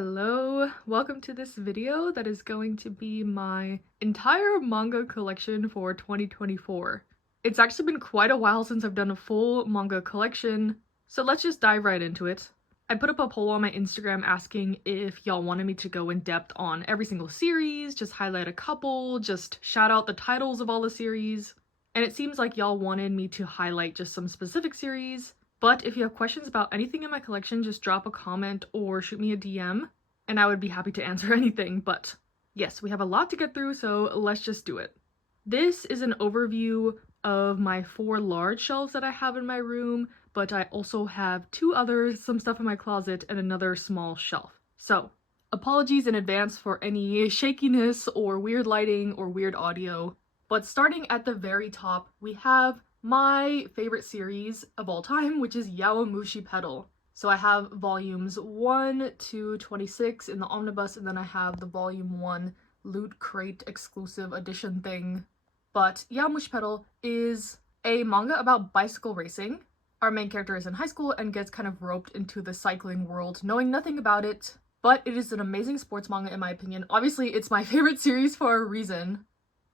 Hello, welcome to this video that is going to be my entire manga collection for 2024. It's actually been quite a while since I've done a full manga collection, so let's just dive right into it. I put up a poll on my Instagram asking if y'all wanted me to go in depth on every single series, just highlight a couple, just shout out the titles of all the series, and it seems like y'all wanted me to highlight just some specific series. But if you have questions about anything in my collection, just drop a comment or shoot me a DM, and I would be happy to answer anything. But yes, we have a lot to get through, so let's just do it. This is an overview of my 4 large shelves that I have in my room, but I also have 2 others, some stuff in my closet, and another small shelf. So, apologies in advance for any shakiness or weird lighting or weird audio. But starting at the very top, we have my favorite series of all time, which is Yowamushi Pedal. So I have volumes 1 to 26 in the omnibus, and then I have the volume 1 Loot Crate exclusive edition thing. But Yowamushi Pedal is a manga about bicycle racing. Our main character is in high school and gets kind of roped into the cycling world, knowing nothing about it. But it is an amazing sports manga in my opinion. Obviously, it's my favorite series for a reason.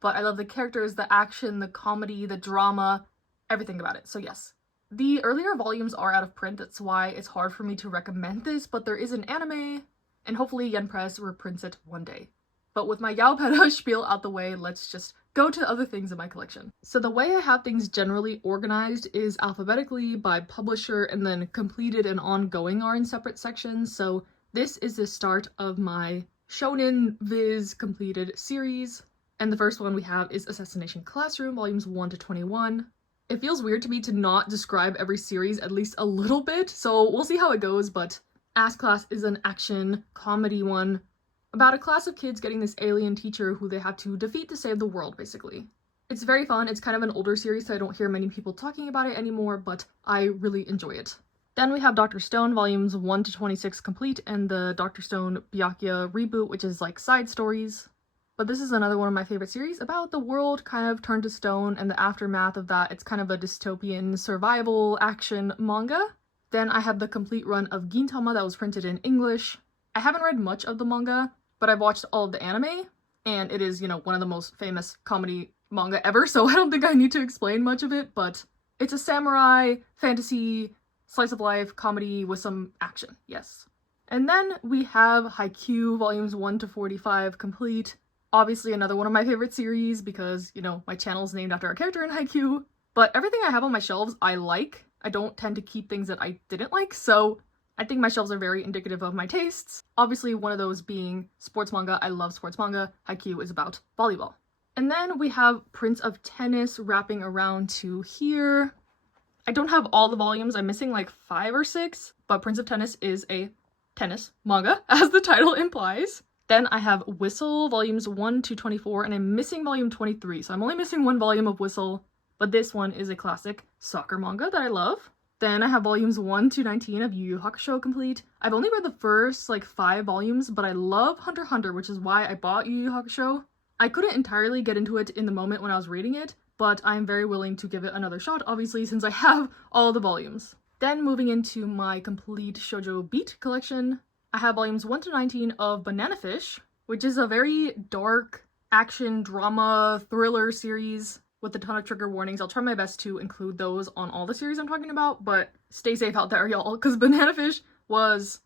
But I love the characters, the action, the comedy, the drama, everything about it, so yes. The earlier volumes are out of print, that's why it's hard for me to recommend this, but there is an anime, and hopefully Yen Press reprints it one day. But with my Yaopeda spiel out the way, let's just go to other things in my collection. So the way I have things generally organized is alphabetically by publisher, and then completed and ongoing are in separate sections, so this is the start of my Shonen Viz completed series, and the first one we have is Assassination Classroom, volumes 1 to 21. It feels weird to me to not describe every series at least a little bit, so we'll see how it goes, but Ass Class is an action comedy one about a class of kids getting this alien teacher who they have to defeat to save the world, basically. It's very fun. It's kind of an older series, so I don't hear many people talking about it anymore, but I really enjoy it. Then we have Dr. Stone, volumes 1 to 26 complete, and the Dr. Stone Byakuya reboot, which is like side stories. But this is another one of my favorite series about the world kind of turned to stone and the aftermath of that. It's kind of a dystopian survival action manga. Then I have the complete run of Gintama that was printed in English. I haven't read much of the manga, but I've watched all of the anime, and it is, one of the most famous comedy manga ever, so I don't think I need to explain much of it, but it's a samurai, fantasy, slice of life comedy with some action, yes. And then we have Haikyuu volumes 1 to 45 complete. Obviously another one of my favorite series because, my channel's named after a character in Haikyuu. But everything I have on my shelves I like. I don't tend to keep things that I didn't like, so I think my shelves are very indicative of my tastes. Obviously one of those being sports manga. I love sports manga. Haikyuu is about volleyball. And then we have Prince of Tennis wrapping around to here. I don't have all the volumes. I'm missing like 5 or 6, but Prince of Tennis is a tennis manga, as the title implies. Then I have Whistle, volumes 1 to 24, and I'm missing volume 23, so I'm only missing 1 volume of Whistle, but this one is a classic soccer manga that I love. Then I have volumes 1 to 19 of Yu Yu Hakusho complete. I've only read the first, 5 volumes, but I love Hunter x Hunter, which is why I bought Yu Yu Hakusho. I couldn't entirely get into it in the moment when I was reading it, but I'm very willing to give it another shot, obviously, since I have all the volumes. Then moving into my complete Shojo Beat collection, I have volumes 1 to 19 of Banana Fish, which is a very dark action drama thriller series with a ton of trigger warnings. I'll try my best to include those on all the series I'm talking about, but stay safe out there, y'all, because Banana Fish was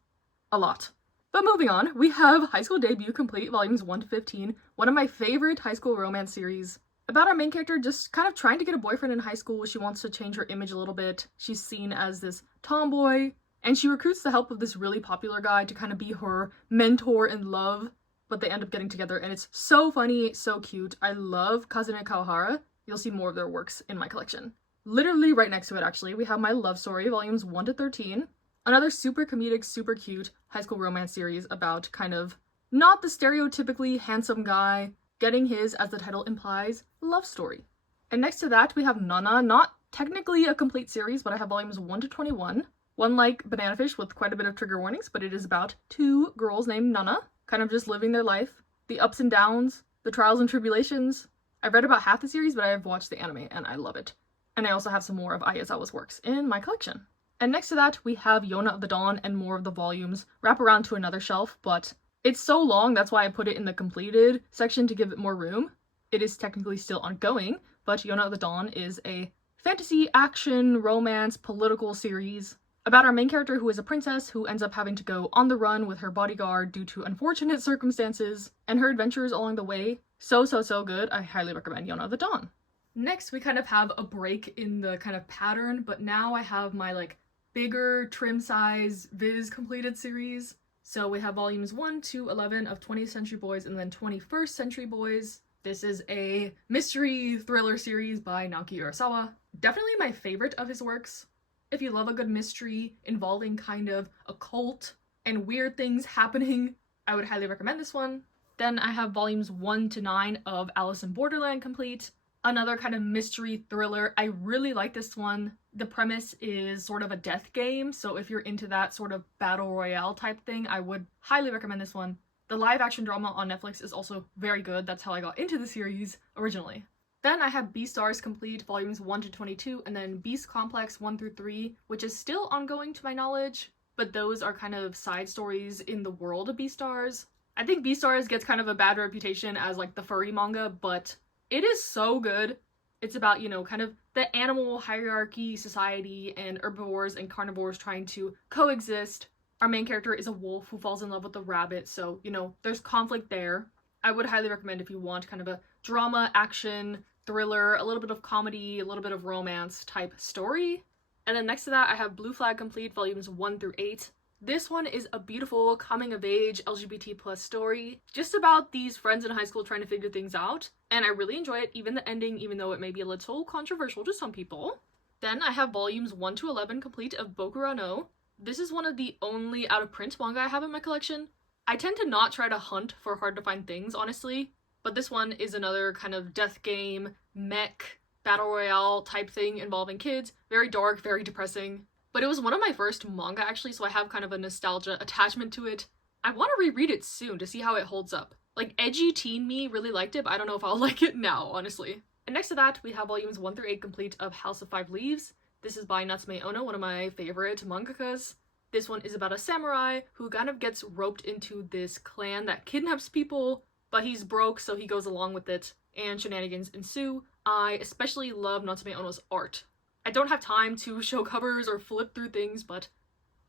a lot. But moving on, we have High School Debut Complete, volumes 1 to 15, one of my favorite high school romance series. About our main character just kind of trying to get a boyfriend in high school. She wants to change her image a little bit. She's seen as this tomboy, and she recruits the help of this really popular guy to kind of be her mentor in love, but they end up getting together, and it's so funny, so cute. I love Kazune Kawahara. You'll see more of their works in my collection. Literally right next to it, actually, we have my Love Story, volumes 1 to 13. Another super comedic, super cute high school romance series about kind of not the stereotypically handsome guy getting his, as the title implies, love story. And next to that, we have Nana, not technically a complete series, but I have volumes 1 to 21. One like Banana Fish with quite a bit of trigger warnings, but it is about 2 girls named Nana, kind of just living their life, the ups and downs, the trials and tribulations. I've read about half the series, but I have watched the anime, and I love it. And I also have some more of Ayazawa's works in my collection. And next to that, we have Yona of the Dawn, and more of the volumes wrap around to another shelf, but it's so long, that's why I put it in the completed section to give it more room. It is technically still ongoing, but Yona of the Dawn is a fantasy, action, romance, political series about our main character who is a princess who ends up having to go on the run with her bodyguard due to unfortunate circumstances, and her adventures along the way. So good. I highly recommend Yona of the Dawn. Next, we kind of have a break in the kind of pattern, but now I have my like bigger trim size Viz completed series. So we have volumes 1 to 11 of 20th Century Boys and then 21st Century Boys. This is a mystery thriller series by Naoki Urasawa. Definitely my favorite of his works. If you love a good mystery involving kind of a cult and weird things happening, I would highly recommend this one. Then I have volumes 1 to 9 of Alice in Borderland complete. Another kind of mystery thriller. I really like this one. The premise is sort of a death game, so if you're into that sort of battle royale type thing, I would highly recommend this one. The live action drama on Netflix is also very good. That's how I got into the series originally. Then I have Beastars complete volumes 1 to 22, and then Beast Complex 1 through 3, which is still ongoing to my knowledge, but those are kind of side stories in the world of Beastars. I think Beastars gets kind of a bad reputation as like the furry manga, but it is so good. It's about, you know, kind of the animal hierarchy society and herbivores and carnivores trying to coexist. Our main character is a wolf who falls in love with a rabbit, so, you know, there's conflict there. I would highly recommend if you want kind of a drama, action, thriller, a little bit of comedy, a little bit of romance type story. And then next to that, I have Blue Flag complete volumes 1 through 8. This one is a beautiful coming-of-age LGBT plus story, just about these friends in high school trying to figure things out, and I really enjoy it, even the ending, even though it may be a little controversial to some people. Then I have volumes 1 to 11 complete of Bokura no. This is one of the only out-of-print manga I have in my collection. I tend to not try to hunt for hard-to-find things, honestly, but this one is another kind of death game, mech, battle royale type thing involving kids. Very dark, very depressing. But it was one of my first manga actually, so I have kind of a nostalgia attachment to it. I want to reread it soon to see how it holds up. Like, edgy teen me really liked it, but I don't know if I'll like it now, honestly. And next to that, we have volumes 1 through 8 complete of House of Five Leaves. This is by Natsume Ono, one of my favorite mangakas. This one is about a samurai who kind of gets roped into this clan that kidnaps people, but he's broke, so he goes along with it, and shenanigans ensue. I especially love Natsume Ono's art. I don't have time to show covers or flip through things, but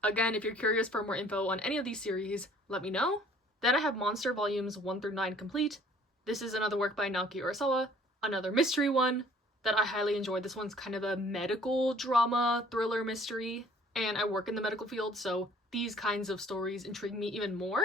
again, if you're curious for more info on any of these series, let me know. Then I have Monster volumes 1 through 9 complete. This is another work by Naoki Urasawa, another mystery one that I highly enjoyed. This one's kind of a medical drama, thriller mystery, and I work in the medical field, so these kinds of stories intrigue me even more.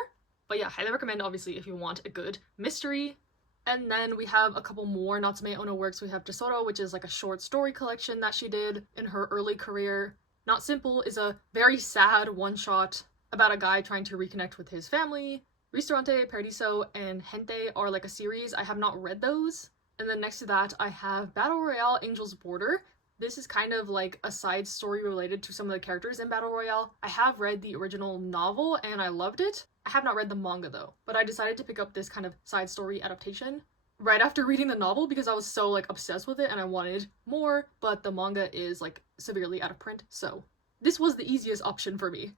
But yeah, highly recommend, obviously, if you want a good mystery. And then we have a couple more Natsume Ono works. We have Tesoro, which is like a short story collection that she did in her early career. Not Simple is a very sad one-shot about a guy trying to reconnect with his family. Ristorante, Paradiso, and Hente are like a series. I have not read those. And then next to that, I have Battle Royale Angel's Border. This is kind of like a side story related to some of the characters in Battle Royale. I have read the original novel and I loved it. I have not read the manga though, but I decided to pick up this kind of side story adaptation right after reading the novel because I was so like obsessed with it and I wanted more, but the manga is like severely out of print, so this was the easiest option for me.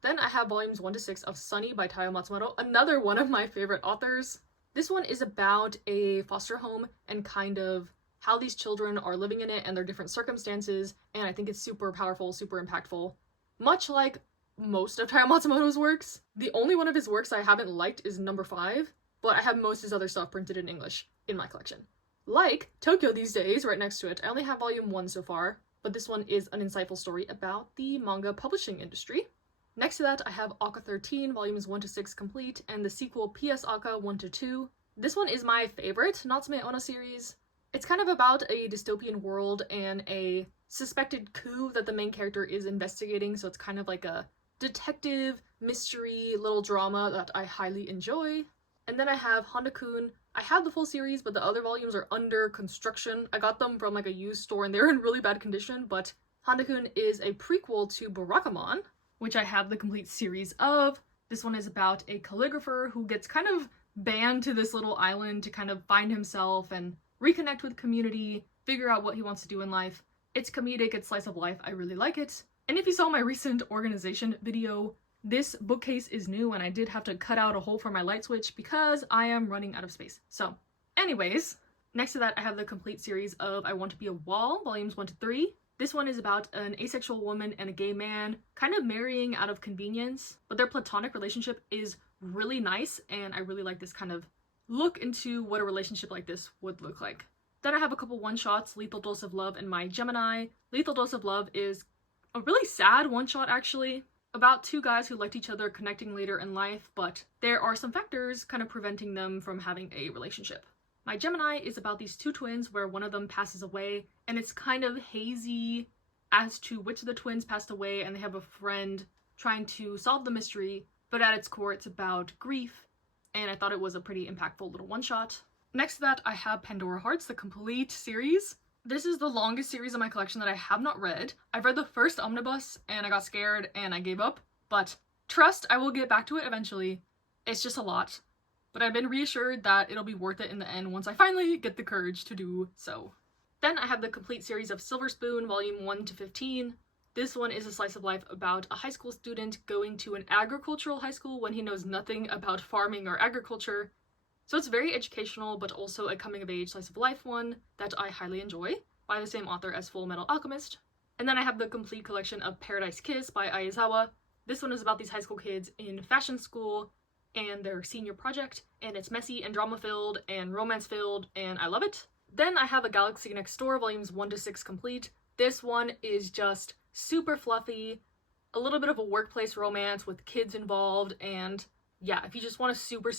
Then I have volumes 1 to 6 of Sunny by Taiyo Matsumoto, another one of my favorite authors. This one is about a foster home and kind of how these children are living in it and their different circumstances, and I think it's super powerful, super impactful. Much like most of Taiyo Matsumoto's works. The only one of his works I haven't liked is number 5, but I have most of his other stuff printed in English in my collection. Like Tokyo These Days, right next to it. I only have volume 1 so far, but this one is an insightful story about the manga publishing industry. Next to that, I have Aka 13, volumes 1 to 6 complete, and the sequel PS Aka 1 to 2. This one is my favorite Natsume Ono series. It's kind of about a dystopian world and a suspected coup that the main character is investigating, so it's kind of like a detective, mystery, little drama that I highly enjoy. And then I have Honda-kun. I have the full series, but the other volumes are under construction. I got them from like a used store and they're in really bad condition, but Honda-kun is a prequel to Barakamon, which I have the complete series of. This one is about a calligrapher who gets kind of banned to this little island to kind of find himself and reconnect with community, figure out what he wants to do in life. It's comedic, it's slice of life, I really like it. And if you saw my recent organization video, this bookcase is new and I did have to cut out a hole for my light switch because I am running out of space. So anyways, next to that I have the complete series of I Want to Be a Wall, volumes 1 to 3. This one is about an asexual woman and a gay man kind of marrying out of convenience, but their platonic relationship is really nice and I really like this kind of look into what a relationship like this would look like. Then I have a couple one-shots, Lethal Dose of Love and My Gemini. Lethal Dose of Love is a really sad one-shot actually, about two guys who liked each other connecting later in life, but there are some factors kind of preventing them from having a relationship. My Gemini is about these two twins where one of them passes away, and it's kind of hazy as to which of the twins passed away, and they have a friend trying to solve the mystery, but at its core it's about grief, and I thought it was a pretty impactful little one-shot. Next to that I have Pandora Hearts, the complete series. This is the longest series in my collection that I have not read. I've read the first omnibus, and I got scared and I gave up, but trust, I will get back to it eventually. It's just a lot. But I've been reassured that it'll be worth it in the end once I finally get the courage to do so. Then I have the complete series of Silver Spoon, volume 1 to 15. This one is a slice of life about a high school student going to an agricultural high school when he knows nothing about farming or agriculture. So it's very educational, but also a coming-of-age slice of life one that I highly enjoy, by the same author as Full Metal Alchemist. And then I have the complete collection of Paradise Kiss by Aizawa. This one is about these high school kids in fashion school and their senior project, and it's messy and drama-filled and romance-filled, and I love it. Then I have A Galaxy Next Door, volumes 1 to 6 complete. This one is just super fluffy, a little bit of a workplace romance with kids involved, and yeah, if you just want a super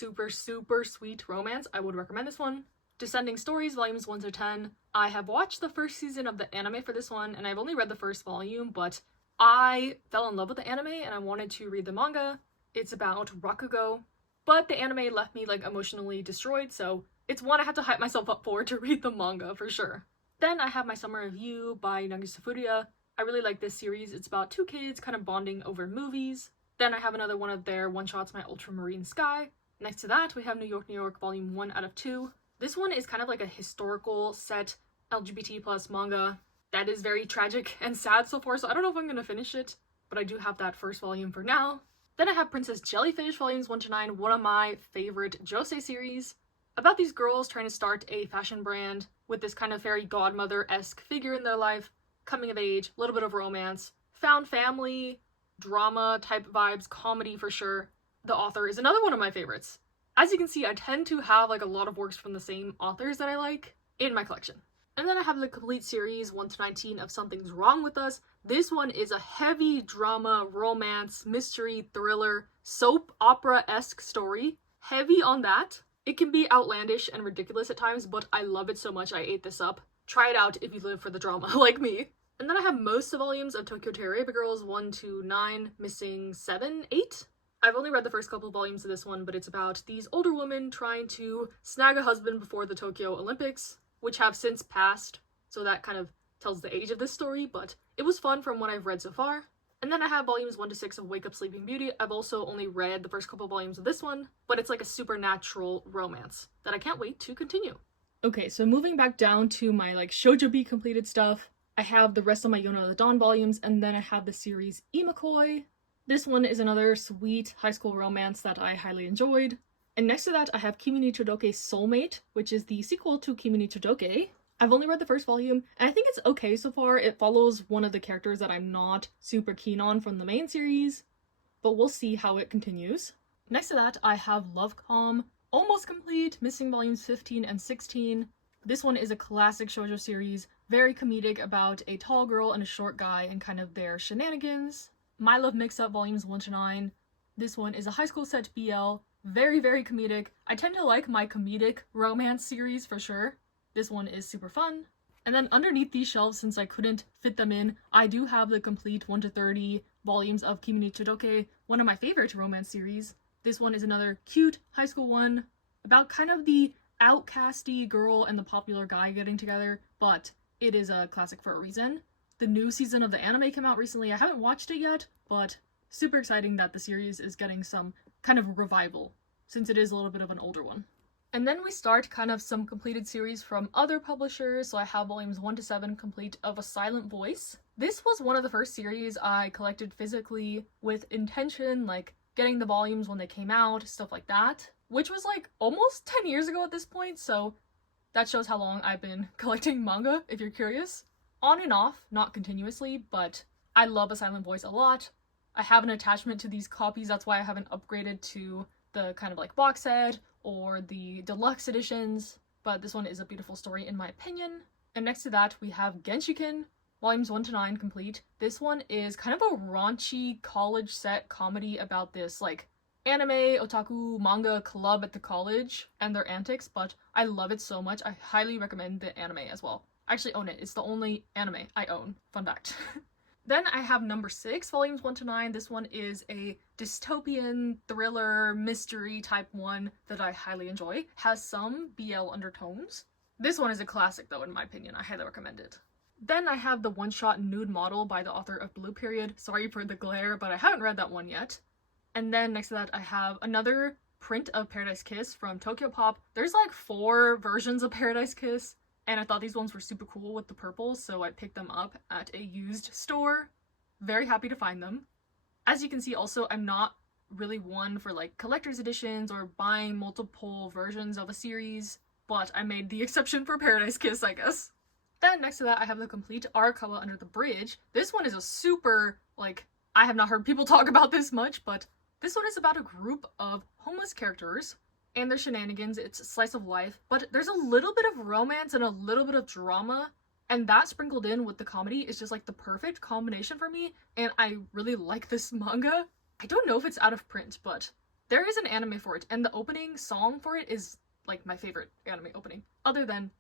sweet romance, I would recommend this one. Descending Stories, volumes 1 to 10. I have watched the first season of the anime for this one, and I've only read the first volume, but I fell in love with the anime and I wanted to read the manga. It's about Rakugo, but the anime left me like emotionally destroyed, so it's one I have to hype myself up for to read the manga for sure. Then I have My Summer of You by Nagisa Furuya. I really like this series. It's about two kids kind of bonding over movies. Then I have another one of their one-shots, My Ultramarine Sky. Next to that, we have New York, New York, volume 1 out of 2. This one is kind of like a historical set LGBT plus manga that is very tragic and sad so far, so I don't know if I'm going to finish it, but I do have that first volume for now. Then I have Princess Jellyfish, volumes 1 to 9, one of my favorite josei series, about these girls trying to start a fashion brand with this kind of fairy godmother-esque figure in their life, coming of age, a little bit of romance, found family, drama type vibes, comedy for sure. The author is another one of my favorites. As you can see, I tend to have like a lot of works from the same authors that I like in my collection. And then I have the complete series 1 to 19 of Something's Wrong with Us. This one is a heavy drama, romance, mystery, thriller, soap opera-esque story. Heavy on that. It can be outlandish and ridiculous at times, but I love it so much I ate this up. Try it out if you live for the drama, like me. And then I have most of the volumes of Tokyo Terroraba Girls 1 to 9, missing 7, 8. I've only read the first couple volumes of this one, but it's about these older women trying to snag a husband before the Tokyo Olympics, which have since passed, so that kind of tells the age of this story, but it was fun from what I've read so far. And then I have volumes 1 to 6 of Wake Up Sleeping Beauty. I've also only read the first couple volumes of this one, but it's like a supernatural romance that I can't wait to continue. Okay, so moving back down to my like shoujo be completed stuff, I have the rest of my Yona the Dawn volumes, and then I have the series Imakoi. This one is another sweet high school romance that I highly enjoyed. And next to that, I have Kimi ni Todoke Soulmate, which is the sequel to Kimi ni Todoke. I've only read the first volume, and I think it's okay so far. It follows one of the characters that I'm not super keen on from the main series, but we'll see how it continues. Next to that, I have Love Calm, almost complete, missing volumes 15 and 16. This one is a classic shoujo series, very comedic about a tall girl and a short guy and kind of their shenanigans. My Love Mix-Up volumes 1 to 9. This one is a high school set BL, very comedic. I tend to like my comedic romance series for sure. This one is super fun. And then underneath these shelves, since I couldn't fit them in, I do have the complete 1 to 30 volumes of Kimi ni Todoke, one of my favorite romance series. This one is another cute high school one about kind of the outcasty girl and the popular guy getting together, but it is a classic for a reason. The new season of the anime came out recently. I haven't watched it yet, but super exciting that the series is getting some kind of revival, since it is a little bit of an older one. And then we start kind of some completed series from other publishers, so I have volumes 1 to 7 complete of A Silent Voice. This was one of the first series I collected physically with intention, like getting the volumes when they came out, stuff like that, which was like almost 10 years ago at this point, so that shows how long I've been collecting manga, if you're curious. On and off, not continuously, but I love A Silent Voice a lot. I have an attachment to these copies, that's why I haven't upgraded to the kind of like box set or the deluxe editions, but this one is a beautiful story in my opinion. And next to that, we have Genshiken, volumes 1 to 9 complete. This one is kind of a raunchy college set comedy about this like anime, otaku, manga club at the college and their antics, but I love it so much. I highly recommend the anime as well. I actually own it. It's the only anime I own. Fun fact. Then I have number 6, volumes 1 to 9. This one is a dystopian thriller mystery type one that I highly enjoy. Has some BL undertones. This one is a classic though, in my opinion. I highly recommend it. Then I have the one-shot Nude Model by the author of Blue Period. Sorry for the glare, but I haven't read that one yet. And then next to that I have another print of Paradise Kiss from Tokyo Pop. There's like 4 versions of Paradise Kiss, and I thought these ones were super cool with the purple, so I picked them up at a used store. Very happy to find them. As you can see also, I'm not really one for like collector's editions or buying multiple versions of a series, but I made the exception for Paradise Kiss, I guess. Then next to that I have the complete Arakawa Under the Bridge. This one is a super, like, I have not heard people talk about this much, but this one is about a group of homeless characters and their shenanigans. It's a slice of life, but there's a little bit of romance and a little bit of drama, and that sprinkled in with the comedy is just like the perfect combination for me, and I really like this manga. I don't know if it's out of print, but there is an anime for it, and the opening song for it is like my favorite anime opening, other than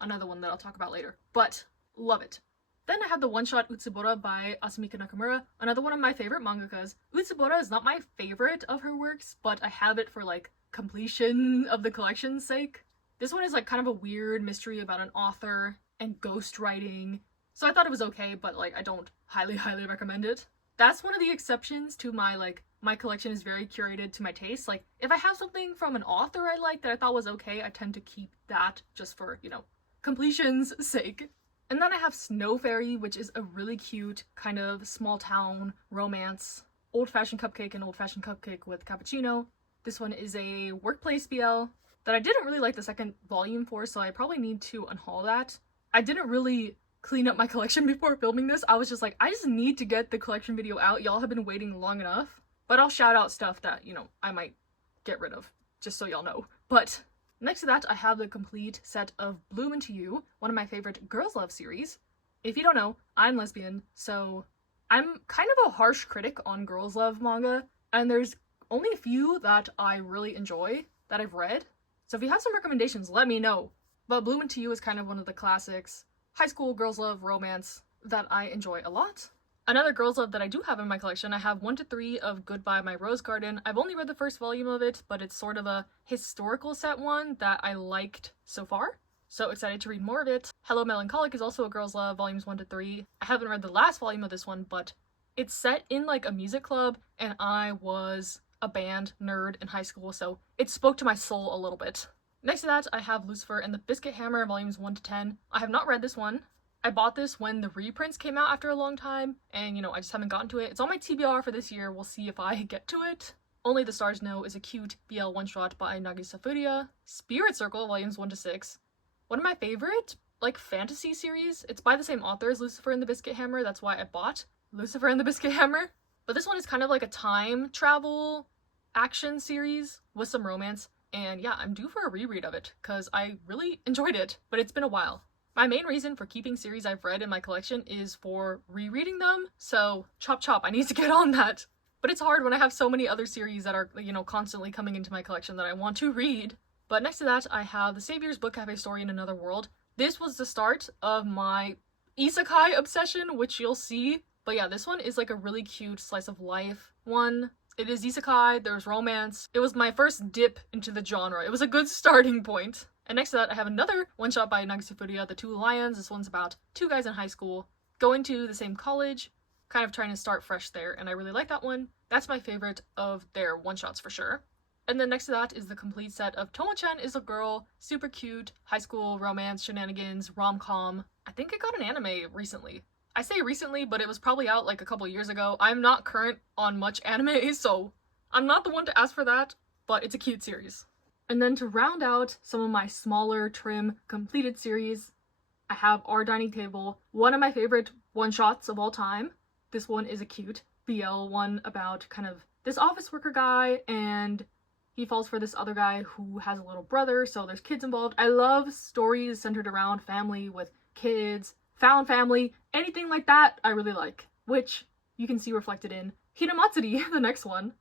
another one that I'll talk about later, but love it. Then I have the one-shot Utsubora by Asumika Nakamura, another one of my favorite mangakas. Utsubora is not my favorite of her works, but I have it for like completion of the collection's sake. This one is like kind of a weird mystery about an author and ghostwriting, so I thought it was okay, but like I don't highly recommend it. That's one of the exceptions to my collection is very curated to my taste. Like if I have something from an author I like that I thought was okay, I tend to keep that just for, you know, completion's sake. And then I have Snow Fairy, which is a really cute kind of small town romance, old-fashioned cupcake and old-fashioned cupcake with cappuccino. This one is a workplace BL that I didn't really like the second volume for, so I probably need to unhaul that. I didn't really clean up my collection before filming this. I was just like, I just need to get the collection video out. Y'all have been waiting long enough. But I'll shout out stuff that, you know, I might get rid of, just so y'all know. But next to that, I have the complete set of Bloom Into You, one of my favorite girls' love series. If you don't know, I'm lesbian, so I'm kind of a harsh critic on girls' love manga, and there's only a few that I really enjoy that I've read. So if you have some recommendations, let me know. But Bloom Into You is kind of one of the classics, high school girls' love romance that I enjoy a lot. Another girls' love that I do have in my collection, I have 1 to 3 of Goodbye My Rose Garden. I've only read the first volume of it, but it's sort of a historical set one that I liked so far. So excited to read more of it. Hello Melancholic is also a girls' love, volumes 1 to 3. I haven't read the last volume of this one, but it's set in like a music club, and I was a band nerd in high school, so it spoke to my soul a little bit. Next to that, I have Lucifer and the Biscuit Hammer, volumes 1 to 10. I have not read this one. I bought this when the reprints came out after a long time, and you know, I just haven't gotten to it. It's on my TBR for this year. We'll see if I get to it. Only the Stars Know is a cute BL one-shot by Nagisa Furuya. Spirit Circle, volumes 1 to 6. One of my favorite, like, fantasy series. It's by the same author as Lucifer and the Biscuit Hammer. That's why I bought Lucifer and the Biscuit Hammer. But this one is kind of like a time travel action series with some romance. And yeah, I'm due for a reread of it because I really enjoyed it, but it's been a while. My main reason for keeping series I've read in my collection is for rereading them, so chop, I need to get on that. But it's hard when I have so many other series that are, you know, constantly coming into my collection that I want to read. But next to that, I have The Savior's Book Cafe Story in Another World. This was the start of my isekai obsession, which you'll see. But yeah, this one is like a really cute slice of life one. It is isekai, there's romance. It was my first dip into the genre. It was a good starting point. And next to that, I have another one-shot by Nagisa Furuya, The Two Lions. This one's about 2 guys in high school going to the same college, kind of trying to start fresh there, and I really like that one. That's my favorite of their one-shots for sure. And then next to that is the complete set of Tomo-chan is a Girl, super cute, high school romance, shenanigans, rom-com. I think it got an anime recently. I say recently, but it was probably out like a couple years ago. I'm not current on much anime, so I'm not the one to ask for that, but it's a cute series. And then to round out some of my smaller, trim, completed series, I have Our Dining Table, one of my favorite one-shots of all time. This one is a cute BL one about kind of this office worker guy, and he falls for this other guy who has a little brother, so there's kids involved. I love stories centered around family with kids, found family, anything like that I really like, which you can see reflected in Hinamatsuri, the next one.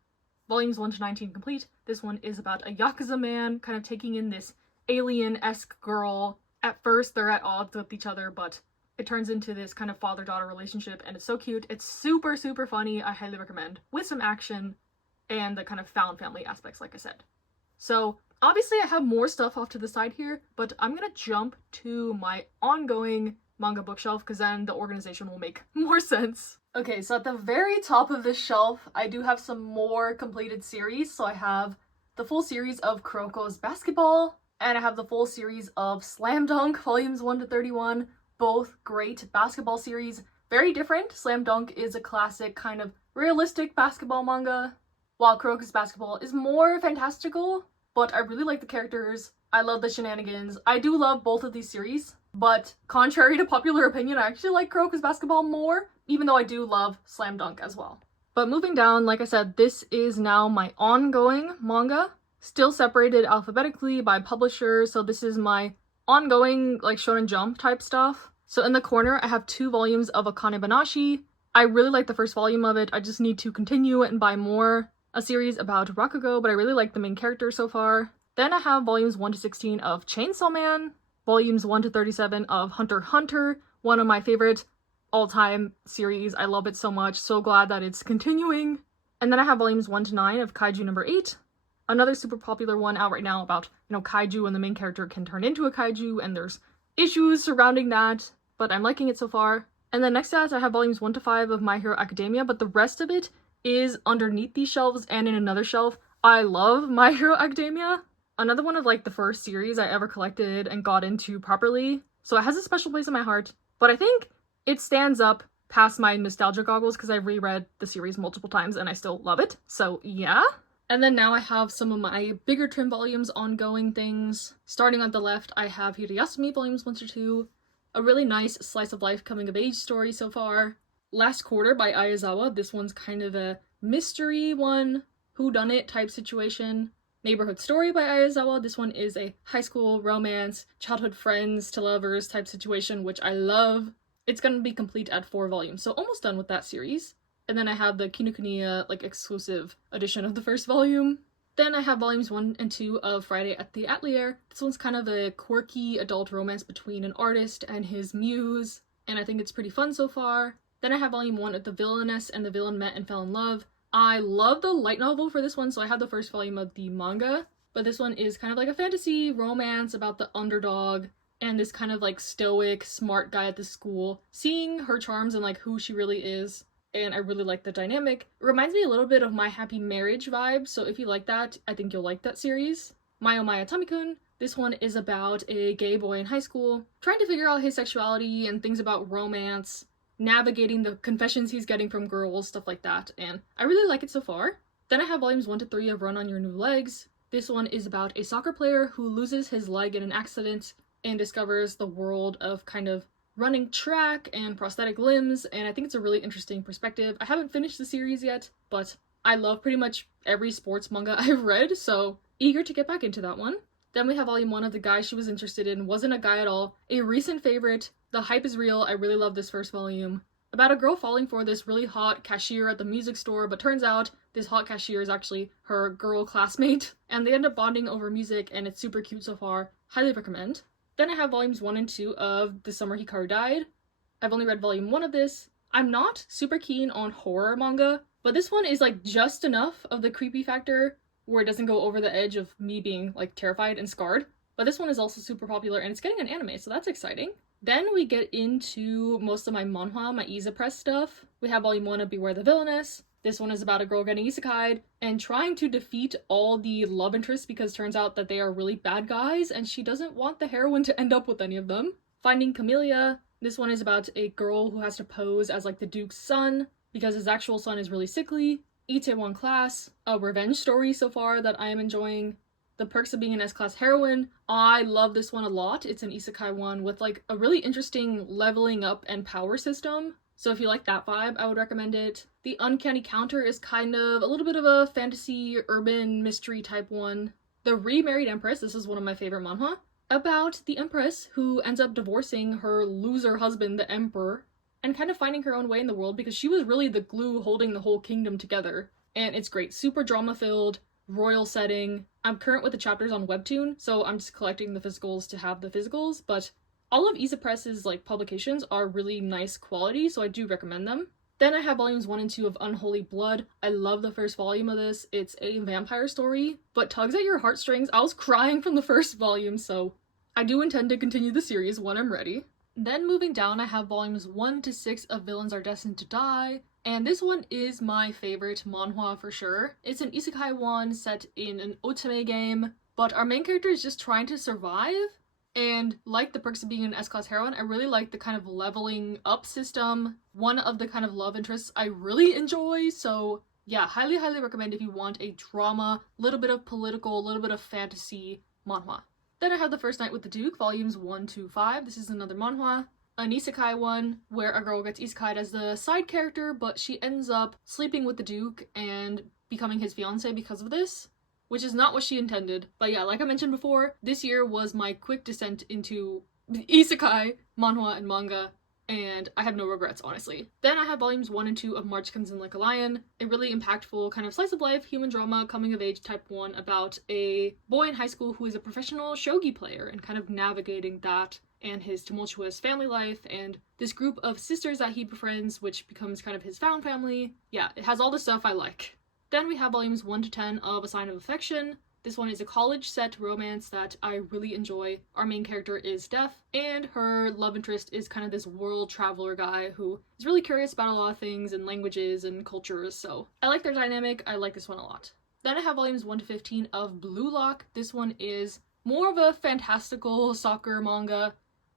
Volumes 1 to 19 complete. This one is about a Yakuza man kind of taking in this alien-esque girl. At first, they're at odds with each other, but it turns into this kind of father-daughter relationship, and it's so cute. It's super, super funny. I highly recommend, with some action and the kind of found family aspects, like I said. So, obviously, I have more stuff off to the side here, but I'm gonna jump to my ongoing manga bookshelf, because then the organization will make more sense. Okay, so at the very top of this shelf, I do have some more completed series. So I have the full series of Kuroko's Basketball, and I have the full series of Slam Dunk, volumes 1 to 31. Both great basketball series. Very different. Slam Dunk is a classic kind of realistic basketball manga, while Kuroko's Basketball is more fantastical, but I really like the characters. I love the shenanigans. I do love both of these series, but contrary to popular opinion, I actually like Kuroko's Basketball more, even though I do love Slam Dunk as well. But moving down, like I said, this is now my ongoing manga, still separated alphabetically by publisher, so this is my ongoing, like, Shonen Jump type stuff. So in the corner, I have 2 volumes of Akane Banashi. I really like the first volume of it. I just need to continue and buy more. A series about Rakugo, but I really like the main character so far. Then I have volumes 1 to 16 of Chainsaw Man, volumes 1 to 37 of Hunter x Hunter, one of my favorite all-time series. I love it so much, so glad that it's continuing. And then I have volumes 1 to 9 of Kaiju number 8, another super popular one out right now about, kaiju, and the main character can turn into a kaiju, and there's issues surrounding that, but I'm liking it so far. And then next to that, I have volumes 1 to 5 of My Hero Academia, but the rest of it is underneath these shelves and in another shelf. I love My Hero Academia. Another one of, like, the first series I ever collected and got into properly, so it has a special place in my heart, but I think it stands up past my nostalgia goggles because I've reread the series multiple times and I still love it, so yeah. And then now I have some of my bigger trim volumes, ongoing things. Starting on the left, I have Hirayasumi volumes 1 to 2, a really nice slice of life coming of age story so far. Last Quarter by Ayazawa, this one's kind of a mystery one, whodunit type situation. Neighborhood Story by Ayazawa, this one is a high school romance, childhood friends to lovers type situation, which I love. It's gonna be complete at 4 volumes, so almost done with that series. And then I have the Kinokuniya, like, exclusive edition of the first volume. Then I have volumes 1 and 2 of Friday at the Atelier. This one's kind of a quirky adult romance between an artist and his muse, and I think it's pretty fun so far. Then I have volume 1 of The Villainess and the Villain Met and Fell in Love. I love the light novel for this one, so I have the first volume of the manga, but this one is kind of like a fantasy romance about the underdog and this kind of, like, stoic, smart guy at the school, seeing her charms and, like, who she really is, and I really like the dynamic. It reminds me a little bit of My Happy Marriage vibe, so if you like that, I think you'll like that series. My Oh My Atomikun, this one is about a gay boy in high school, trying to figure out his sexuality and things about romance, navigating the confessions he's getting from girls, stuff like that, and I really like it so far. Then I have volumes 1 to 3 of Run on Your New Legs. This one is about a soccer player who loses his leg in an accident and discovers the world of kind of running track and prosthetic limbs, and I think it's a really interesting perspective. I haven't finished the series yet, but I love pretty much every sports manga I've read, so eager to get back into that one. Then we have volume 1 of The Guy She Was Interested In, wasn't a guy at all, a recent favorite. The hype is real, I really love this first volume. About a girl falling for this really hot cashier at the music store, but turns out this hot cashier is actually her girl classmate, and they end up bonding over music, and it's super cute so far. Highly recommend. Then I have volumes 1 and 2 of The Summer Hikaru Died. I've only read volume 1 of this. I'm not super keen on horror manga, but this one is, like, just enough of the creepy factor where it doesn't go over the edge of me being, like, terrified and scarred. But this one is also super popular, and it's getting an anime, so that's exciting. Then we get into most of my manhwa, my Iza Press stuff. We have volume 1 of Beware the Villainess. This one is about a girl getting isekai'd and trying to defeat all the love interests because turns out that they are really bad guys and she doesn't want the heroine to end up with any of them. Finding Camellia. This one is about a girl who has to pose as like the Duke's son because his actual son is really sickly. Itaewon Class, a revenge story so far that I am enjoying. The Perks of Being an S-Class Heroine. I love this one a lot. It's an isekai one with like a really interesting leveling up and power system. So if you like that vibe, I would recommend it. The Uncanny Counter is kind of a little bit of a fantasy, urban, mystery type one. The Remarried Empress, this is one of my favorite manhwa, about the Empress who ends up divorcing her loser husband, the Emperor, and kind of finding her own way in the world because she was really the glue holding the whole kingdom together. And it's great. Super drama-filled, royal setting. I'm current with the chapters on Webtoon, so I'm just collecting the physicals to have the physicals, but all of Isa Press's like publications are really nice quality, so I do recommend them. Then I have volumes 1 and 2 of Unholy Blood. I love the first volume of this. It's a vampire story, but tugs at your heartstrings. I was crying from the first volume, so I do intend to continue the series when I'm ready. Then moving down, I have volumes 1 to 6 of Villains Are Destined to Die, and this one is my favorite manhwa for sure. It's an isekai one set in an otome game, but our main character is just trying to survive. And like the Perks of Being an S-Class Heroine, I really like the kind of leveling up system. One of the kind of love interests I really enjoy, so yeah, highly recommend if you want a drama, little bit of political, a little bit of fantasy manhwa. Then I have The First Night with the Duke, volumes 1 to 5. This is another manhwa. An isekai one, where a girl gets isekai'd as the side character, but she ends up sleeping with the Duke and becoming his fiancé because of this, which is not what she intended. But yeah, like I mentioned before, this year was my quick descent into isekai, manhwa, and manga, and I have no regrets, honestly. Then I have volumes 1 and 2 of March Comes In Like a Lion, a really impactful kind of slice of life, human drama, coming of age type one about a boy in high school who is a professional shogi player and kind of navigating that and his tumultuous family life and this group of sisters that he befriends, which becomes kind of his found family. Yeah, it has all the stuff I like. Then we have volumes 1 to 10 of A Sign of Affection. This one is a college set romance that I really enjoy. Our main character is deaf, and her love interest is kind of this world traveler guy who is really curious about a lot of things and languages and cultures, so I like their dynamic. I like this one a lot. Then I have volumes 1 to 15 of Blue Lock. This one is more of a fantastical soccer manga.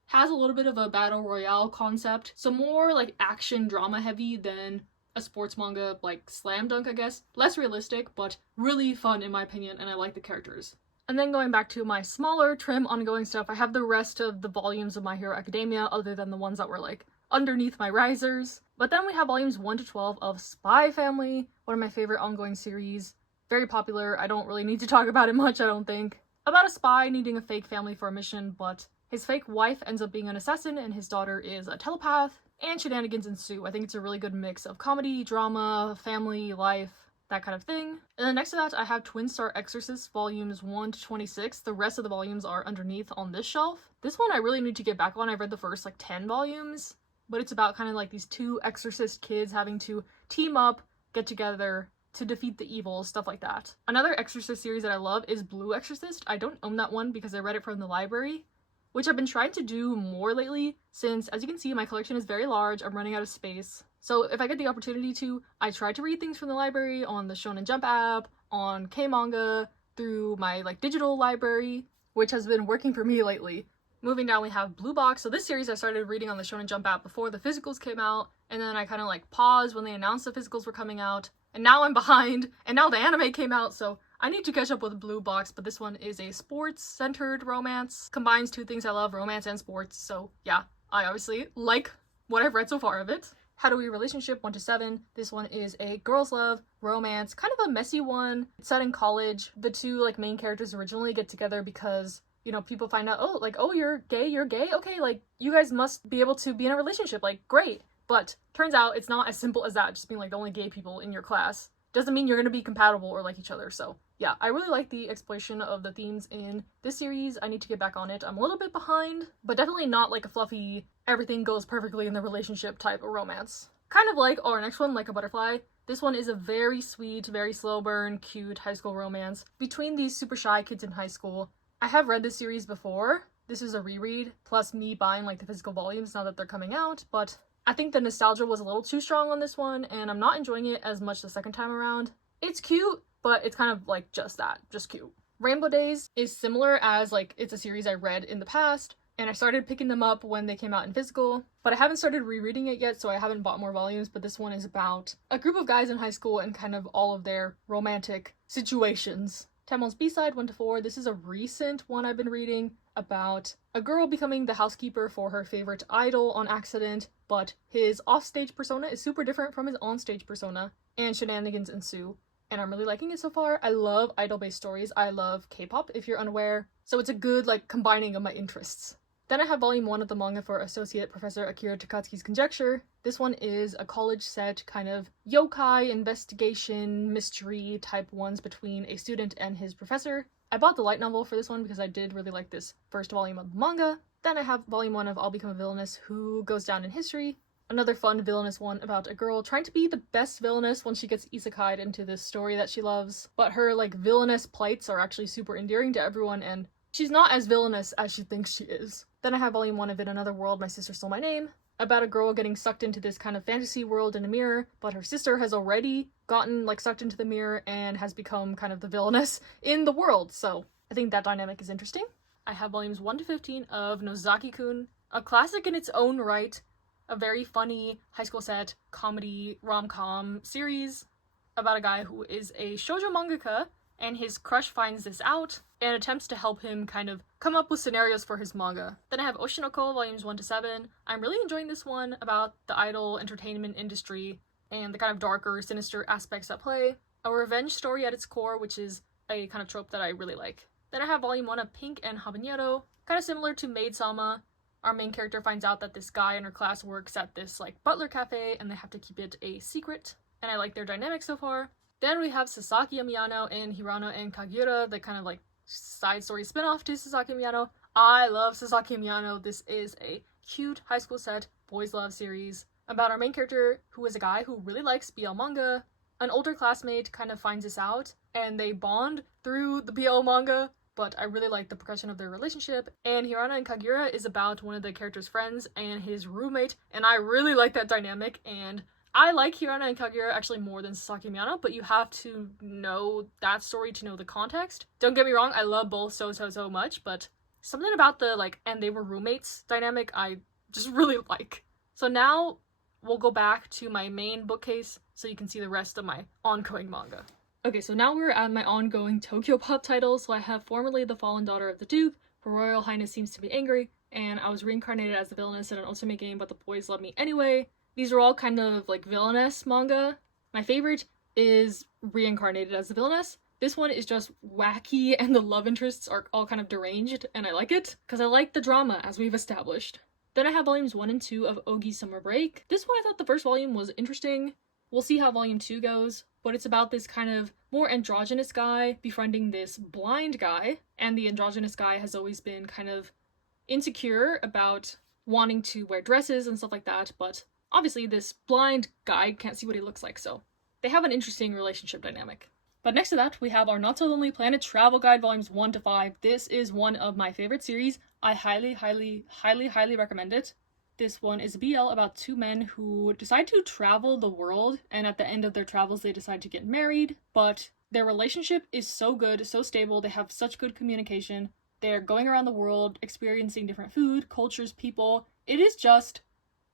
Has a little bit of a battle royale concept, so more like action drama heavy than a sports manga like Slam Dunk, I guess. Less realistic, but really fun in my opinion, and I like the characters. And then going back to my smaller trim ongoing stuff, I have the rest of the volumes of My Hero Academia, other than the ones that were like underneath my risers. But then we have volumes 1 to 12 of Spy Family, one of my favorite ongoing series. Very popular. I don't really need to talk about it much, I don't think. About a spy needing a fake family for a mission, but his fake wife ends up being an assassin and his daughter is a telepath, and shenanigans ensue. I think it's a really good mix of comedy, drama, family, life, that kind of thing. And then next to that, I have Twin Star Exorcist volumes 1 to 26. The rest of the volumes are underneath on this shelf. This one I really need to get back on. I've read the first like 10 volumes, but it's about kind of like these two exorcist kids having to team up, get together to defeat the evil, stuff like that. Another Exorcist series that I love is Blue Exorcist. I don't own that one because I read it from the library, which I've been trying to do more lately since, as you can see, my collection is very large. I'm running out of space. So if I get the opportunity to, I try to read things from the library on the Shonen Jump app, on K-Manga, through my like digital library, which has been working for me lately. Moving down, we have Blue Box. So this series I started reading on the Shonen Jump app before the physicals came out, and then I kind of like paused when they announced the physicals were coming out, and now I'm behind, and now the anime came out, so I need to catch up with Blue Box. But this one is a sports-centered romance. Combines two things I love, romance and sports, so yeah, I obviously like what I've read so far of it. How Do We Relationship 1 to 7. This one is a girls' love romance, kind of a messy one. It's set in college. The two like main characters originally get together because, you know, people find out, oh, like, oh, you're gay, okay, like, you guys must be able to be in a relationship, like, great. But turns out it's not as simple as that, just being like the only gay people in your class. Doesn't mean you're gonna be compatible or like each other, so yeah, I really like the exploration of the themes in this series. I need to get back on it. I'm a little bit behind, but definitely not like a fluffy, everything goes perfectly in the relationship type of romance. Kind of like our next one, Like a Butterfly. This one is a very sweet, very slow burn, cute high school romance between these super shy kids in high school. I have read this series before. This is a reread, plus me buying like the physical volumes now that they're coming out, but I think the nostalgia was a little too strong on this one, and I'm not enjoying it as much the second time around. It's cute, but it's kind of like just that, just cute. Rainbow Days is similar, as like it's a series I read in the past, and I started picking them up when they came out in physical, but I haven't started rereading it yet, so I haven't bought more volumes. But this one is about a group of guys in high school and kind of all of their romantic situations. Tamon's B-side 1 to 4. This is a recent one I've been reading about a girl becoming the housekeeper for her favorite idol on accident, but his offstage persona is super different from his onstage persona, and shenanigans ensue. And I'm really liking it so far. I love idol-based stories. I love K-pop, if you're unaware. So it's a good, combining of my interests. Then I have volume 1 of the manga for Associate Professor Akira Takatsuki's Conjecture. This one is a college set kind of yokai investigation mystery type ones between a student and his professor. I bought the light novel for this one because I did really like this first volume of the manga. Then I have volume 1 of I'll Become a Villainess Who Goes Down in History. Another fun villainous one about a girl trying to be the best villainess when she gets isekai'd into this story that she loves. But her, villainous plights are actually super endearing to everyone, and she's not as villainous as she thinks she is. Then I have volume 1 of In Another World, My Sister Stole My Name, about a girl getting sucked into this kind of fantasy world in a mirror, but her sister has already gotten, sucked into the mirror and has become kind of the villainess in the world, so I think that dynamic is interesting. I have volumes 1 to 15 of Nozaki-kun, a classic in its own right, a very funny high school set comedy rom-com series about a guy who is a shojo mangaka, and his crush finds this out and attempts to help him kind of come up with scenarios for his manga. Then I have Oshinoko volumes 1 to 7. I'm really enjoying this one about the idol entertainment industry and the kind of darker, sinister aspects at play. A revenge story at its core, which is a kind of trope that I really like. Then I have volume 1 of Pink and Habanero, kind of similar to Maid-sama. Our main character finds out that this guy in her class works at this butler cafe and they have to keep it a secret, and I like their dynamic so far. Then we have Sasaki Miyano and Hirano and Kaguya, the kind of side story spin-off to Sasaki Miyano. I love Sasaki Miyano. This is a cute high school set boys love series about our main character who is a guy who really likes BL manga. An older classmate kind of finds this out and they bond through the BL manga. But I really like the progression of their relationship. And Hirano and Kaguya is about one of the character's friends and his roommate, and I really like that dynamic, and I like Hirano and Kaguya actually more than Sasaki Miyano, but you have to know that story to know the context. Don't get me wrong, I love both so much, but something about the and they were roommates dynamic I just really like. So now we'll go back to my main bookcase so you can see the rest of my ongoing manga. Okay, so now we're at my ongoing Tokyopop titles. So I have Formerly the Fallen Daughter of the Duke, Her Royal Highness Seems to be Angry, and I was reincarnated as the villainess in an Otome game, but the boys love me anyway. These are all kind of villainous manga. My favorite is Reincarnated as the Villainess. This one is just wacky and the love interests are all kind of deranged, and I like it, because I like the drama, as we've established. Then I have volumes 1 and 2 of Ogi Summer Break. This one I thought the first volume was interesting. We'll see how volume 2 goes, but it's about this kind of more androgynous guy befriending this blind guy, and the androgynous guy has always been kind of insecure about wanting to wear dresses and stuff like that, but obviously this blind guy can't see what he looks like, so they have an interesting relationship dynamic. But next to that, we have our Not So Lonely Planet Travel Guide volumes 1 to 5. This is one of my favorite series. I highly recommend it. This one is a BL about two men who decide to travel the world, and at the end of their travels they decide to get married, but their relationship is so good, so stable, they have such good communication. They're going around the world, experiencing different food, cultures, people. It is just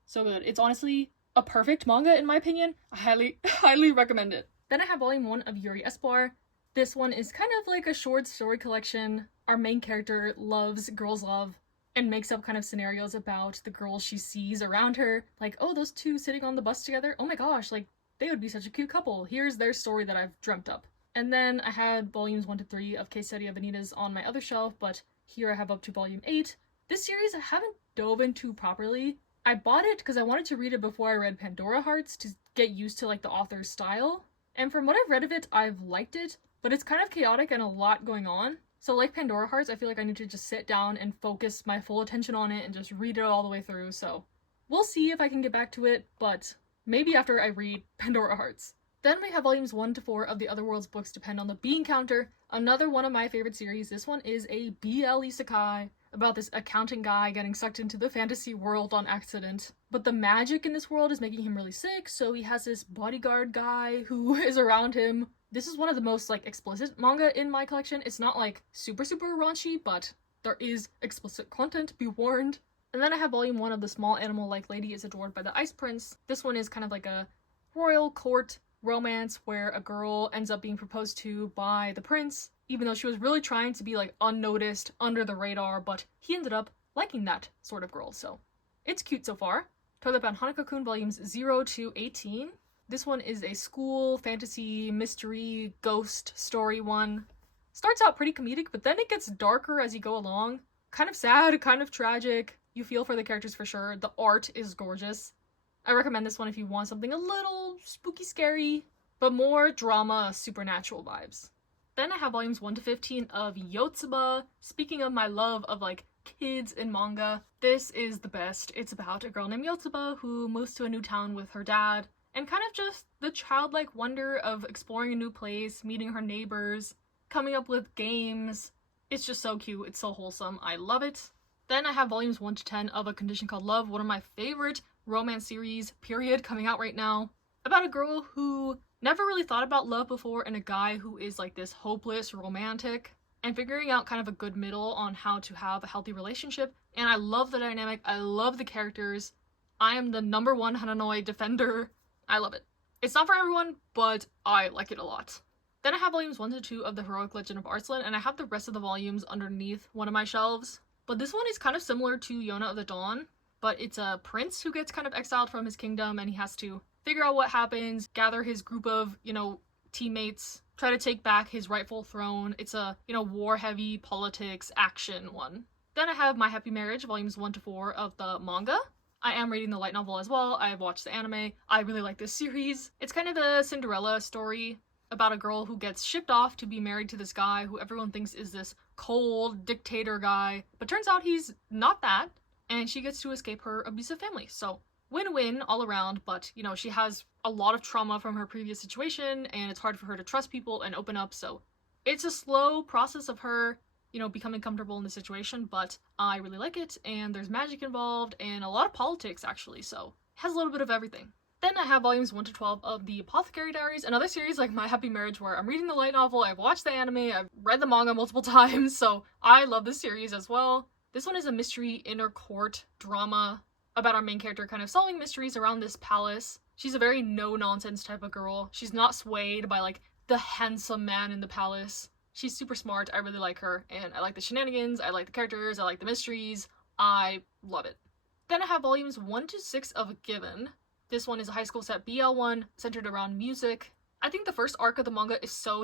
so good. It's honestly a perfect manga in my opinion. I highly recommend it. Then I have volume 1 of Yuri Espoir. This one is kind of like a short story collection. Our main character loves girls' love and makes up kind of scenarios about the girls she sees around her. Like, oh, those two sitting on the bus together? Oh my gosh, they would be such a cute couple. Here's their story that I've dreamt up. And then I had volumes 1 to 3 of Case Study of Anita's on my other shelf, but here I have up to volume 8. This series I haven't dove into properly. I bought it because I wanted to read it before I read Pandora Hearts to get used to the author's style. And from what I've read of it, I've liked it, but it's kind of chaotic and a lot going on. So like Pandora Hearts, I feel like I need to just sit down and focus my full attention on it and just read it all the way through, so we'll see if I can get back to it, but maybe after I read Pandora Hearts. Then we have volumes 1 to 4 of the Other Worlds books depend on the Bean Counter, another one of my favorite series. This one is a BL isekai about this accounting guy getting sucked into the fantasy world on accident. But the magic in this world is making him really sick, so he has this bodyguard guy who is around him. This is one of the most explicit manga in my collection. It's not super raunchy, but There is explicit content, be warned. And then I have volume 1 of The Small Animal-Like Lady is Adored by the Ice Prince. This one is kind of like a royal court romance where a girl ends up being proposed to by the prince, even though she was really trying to be like unnoticed, under the radar, but he ended up liking that sort of girl, so it's cute so far. Toilet Bound Hanako-kun volumes 0 to 18. This one is a school fantasy mystery ghost story one. Starts out pretty comedic, but then it gets darker as you go along. Kind of sad, kind of tragic. You feel for the characters for sure. The art is gorgeous. I recommend this one if you want something a little spooky scary, but more drama, supernatural vibes. Then I have volumes 1 to 15 of Yotsuba. Speaking of my love of like kids in manga, this is the best. It's about a girl named Yotsuba who moves to a new town with her dad, and kind of just the childlike wonder of exploring a new place, meeting her neighbors, coming up with games. It's just so cute. It's so wholesome. I love it. Then I have volumes 1 to 10 of A Condition Called Love, one of my favorite romance series, period, coming out right now. About a girl who never really thought about love before and a guy who is like this hopeless romantic, and figuring out kind of a good middle on how to have a healthy relationship. And I love the dynamic. I love the characters. I am the #1 Hananoi defender. I love it. It's not for everyone, but I like it a lot. Then I have volumes 1 to 2 of The Heroic Legend of Arslan, and I have the rest of the volumes underneath one of my shelves. But this one is kind of similar to Yona of the Dawn, but it's a prince who gets kind of exiled from his kingdom, and he has to figure out what happens, gather his group of, teammates, try to take back his rightful throne. It's a, war-heavy politics action one. Then I have My Happy Marriage, volumes 1 to 4 of the manga. I am reading the light novel as well. I have watched the anime. I really like this series. It's kind of a Cinderella story about a girl who gets shipped off to be married to this guy who everyone thinks is this cold dictator guy, but turns out he's not that, and she gets to escape her abusive family. So win-win all around, but she has a lot of trauma from her previous situation, and it's hard for her to trust people and open up, so it's a slow process of her, becoming comfortable in the situation, but I really like it, and there's magic involved, and a lot of politics actually, so it has a little bit of everything. Then I have volumes 1 to 12 of The Apothecary Diaries, another series like My Happy Marriage where I'm reading the light novel, I've watched the anime, I've read the manga multiple times, so I love this series as well. This one is a mystery inner court drama about our main character kind of solving mysteries around this palace. She's a very no-nonsense type of girl. She's not swayed by like the handsome man in the palace. She's super smart, I really like her, and I like the shenanigans, I like the characters, I like the mysteries. I love it. Then I have volumes 1 to 6 of Given. This one is a high school set BL one centered around music. I think the first arc of the manga is so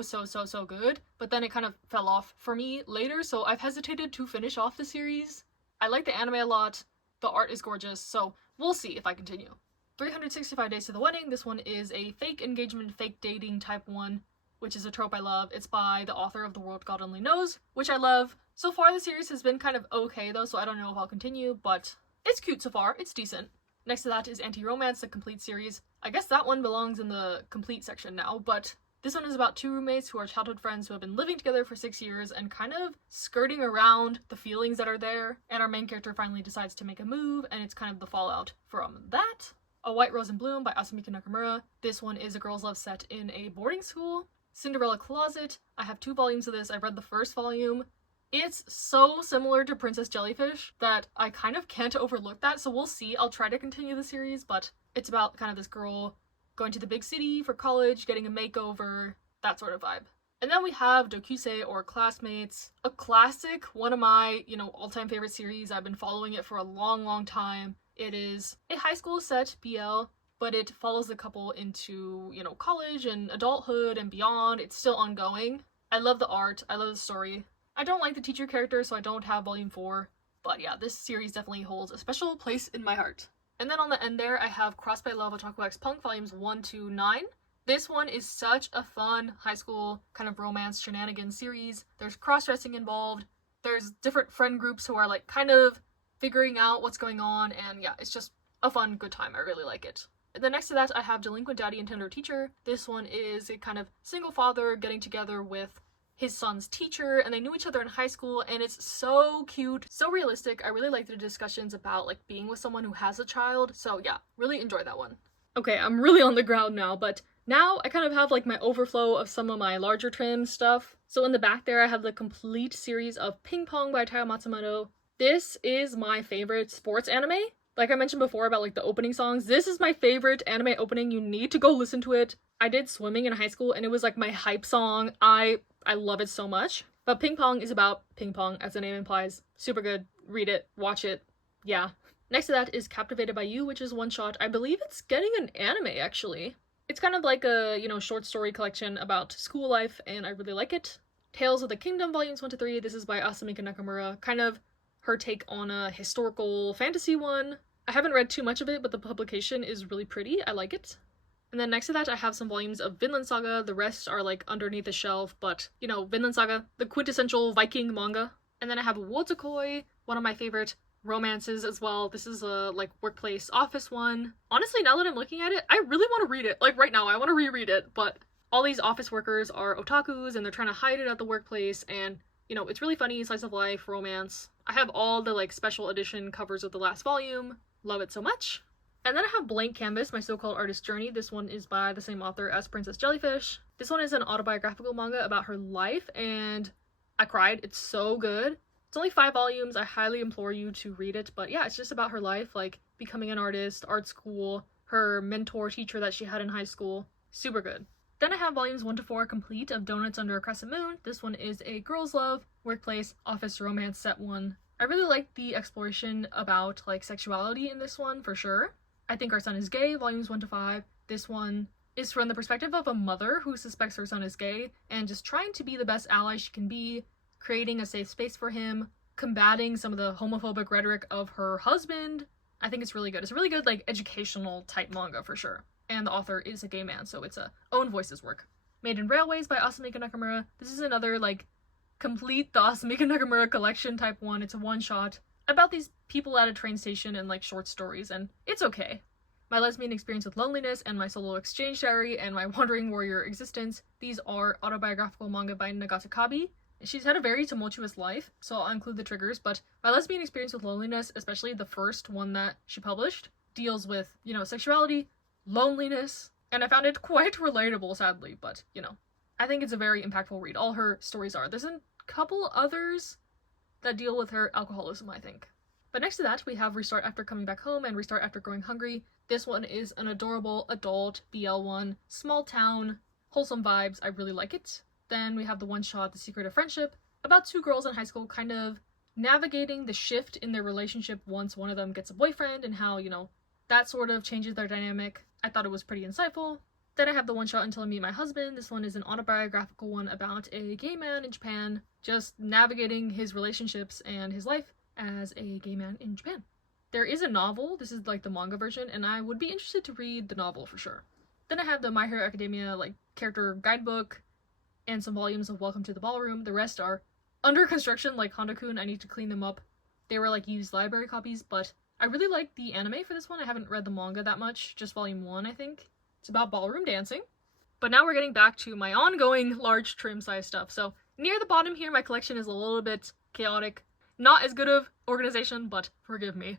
good, but then it kind of fell off for me later, so I've hesitated to finish off the series. I like the anime a lot. The art is gorgeous, so we'll see if I continue. 365 Days to the Wedding. This one is a fake engagement, fake dating type one, which is a trope I love. It's by the author of The World God Only Knows, which I love. So far the series has been kind of okay though, so I don't know if I'll continue, but it's cute so far. It's decent. Next to that is Anti-Romance, the complete series. I guess that one belongs in the complete section now, but this one is about two roommates who are childhood friends who have been living together for 6 years and kind of skirting around the feelings that are there, and our main character finally decides to make a move, and it's kind of the fallout from that. A White Rose in Bloom by Asumiko Nakamura. This one is a girl's love set in a boarding school. Cinderella Closet. I have 2 volumes of this. I read the first volume. It's so similar to Princess Jellyfish that I kind of can't overlook that, so we'll see. I'll try to continue the series, but it's about kind of this girl going to the big city for college, getting a makeover, that sort of vibe. And then we have Dokusei or Classmates, a classic, one of my, all-time favorite series. I've been following it for a long time. It is a high school set BL, but it follows the couple into, college and adulthood and beyond. It's still ongoing. I love the art. I love the story. I don't like the teacher character, so I don't have volume 4. But yeah, this series definitely holds a special place in my heart. And then on the end there, I have Crossed by Love Otaku X Punk volumes 1 to 9. This one is such a fun high school kind of romance shenanigans series. There's cross-dressing involved. There's different friend groups who are like kind of figuring out what's going on. And yeah, it's just a fun, good time. I really like it. And then next to that, I have Delinquent Daddy and Tender Teacher. This one is a kind of single father getting together with his son's teacher, and they knew each other in high school, and it's so cute, so realistic. I really like the discussions about like being with someone who has a child, so yeah, really enjoy that one. Okay, I'm really on the ground now, but Now I kind of have like my overflow of some of my larger trim stuff. So in the back there I have the complete series of Ping Pong by Taiyo Matsumoto. This is my favorite sports anime. Like I mentioned before about like the opening songs, this is my favorite anime opening. You need to go listen to it. I did swimming in high school and it was like my hype song. I love it so much. But Ping Pong is about ping pong, as the name implies. Super good. Read it, watch it. Yeah. Next to that is Captivated by You, which is one shot. I believe it's getting an anime actually. It's kind of like a, short story collection about school life, and I really like it. Tales of the Kingdom, volumes 1 to 3. This is by Asumika Nakamura. Kind of her take on a historical fantasy one. I haven't read too much of it, but the publication is really pretty. I like it. And then next to that, I have some volumes of Vinland Saga. The rest are like underneath the shelf, but Vinland Saga, the quintessential Viking manga. And then I have Wotakoi, one of my favorite romances as well. This is a like workplace office one. Honestly, now that I'm looking at it, I really want to read it. Like right now, I want to reread it, but all these office workers are otakus and they're trying to hide it at the workplace, and it's really funny, slice of life, romance. I have all the like special edition covers of the last volume. Love it so much. And then I have Blank Canvas, my so-called artist journey. This one is by the same author as Princess Jellyfish. This one is an autobiographical manga about her life, and I cried. It's so good. It's only 5 volumes. I highly implore you to read it. But yeah, it's just about her life, like becoming an artist, art school, her mentor teacher that she had in high school. Super good. Then I have volumes 1 to 4 complete of Donuts Under a Crescent Moon. This one is a girls' love, workplace, office romance set one. I really like the exploration about like sexuality in this one for sure. I Think Our Son is Gay, volumes 1 to 5. This one is from the perspective of a mother who suspects her son is gay and just trying to be the best ally she can be, creating a safe space for him, combating some of the homophobic rhetoric of her husband. I think it's really good. It's a really good like educational type manga for sure. And the author is a gay man, so it's a own voices work. Made in Railways by Asumika Nakamura. This is another like complete the Asumika Nakamura collection type one. It's a one shot about these people at a train station and like short stories, and it's okay. My lesbian experience with loneliness and my solo exchange diary and my wandering warrior existence. These are autobiographical manga by Nagata Kabi. She's had a very tumultuous life, so I'll include the triggers, but my lesbian experience with loneliness, especially the first one that she published, deals with, sexuality, loneliness, and I found it quite relatable, sadly, but, I think it's a very impactful read. All her stories are. There's a couple others that deal with her alcoholism, I think. But next to that, we have Restart After Coming Back Home and Restart After Growing Hungry. This one is an adorable adult BL one, small town, wholesome vibes. I really like it. Then we have the one shot, The Secret of Friendship, about 2 girls in high school kind of navigating the shift in their relationship once one of them gets a boyfriend and how, that sort of changes their dynamic. I thought it was pretty insightful. Then I have the one shot Until I Meet My Husband. This one is an autobiographical one about a gay man in Japan, just navigating his relationships and his life as a gay man in Japan. There is a novel, this is like the manga version, and I would be interested to read the novel for sure. Then I have the My Hero Academia like character guidebook and some volumes of Welcome to the Ballroom. The rest are under construction like Honda-kun. I need to clean them up. They were like used library copies, but I really like the anime for this one. I haven't read the manga that much, just volume 1 I think. It's about ballroom dancing. But now we're getting back to my ongoing large trim size stuff. So near the bottom here, my collection is a little bit chaotic. Not as good of organization, but forgive me.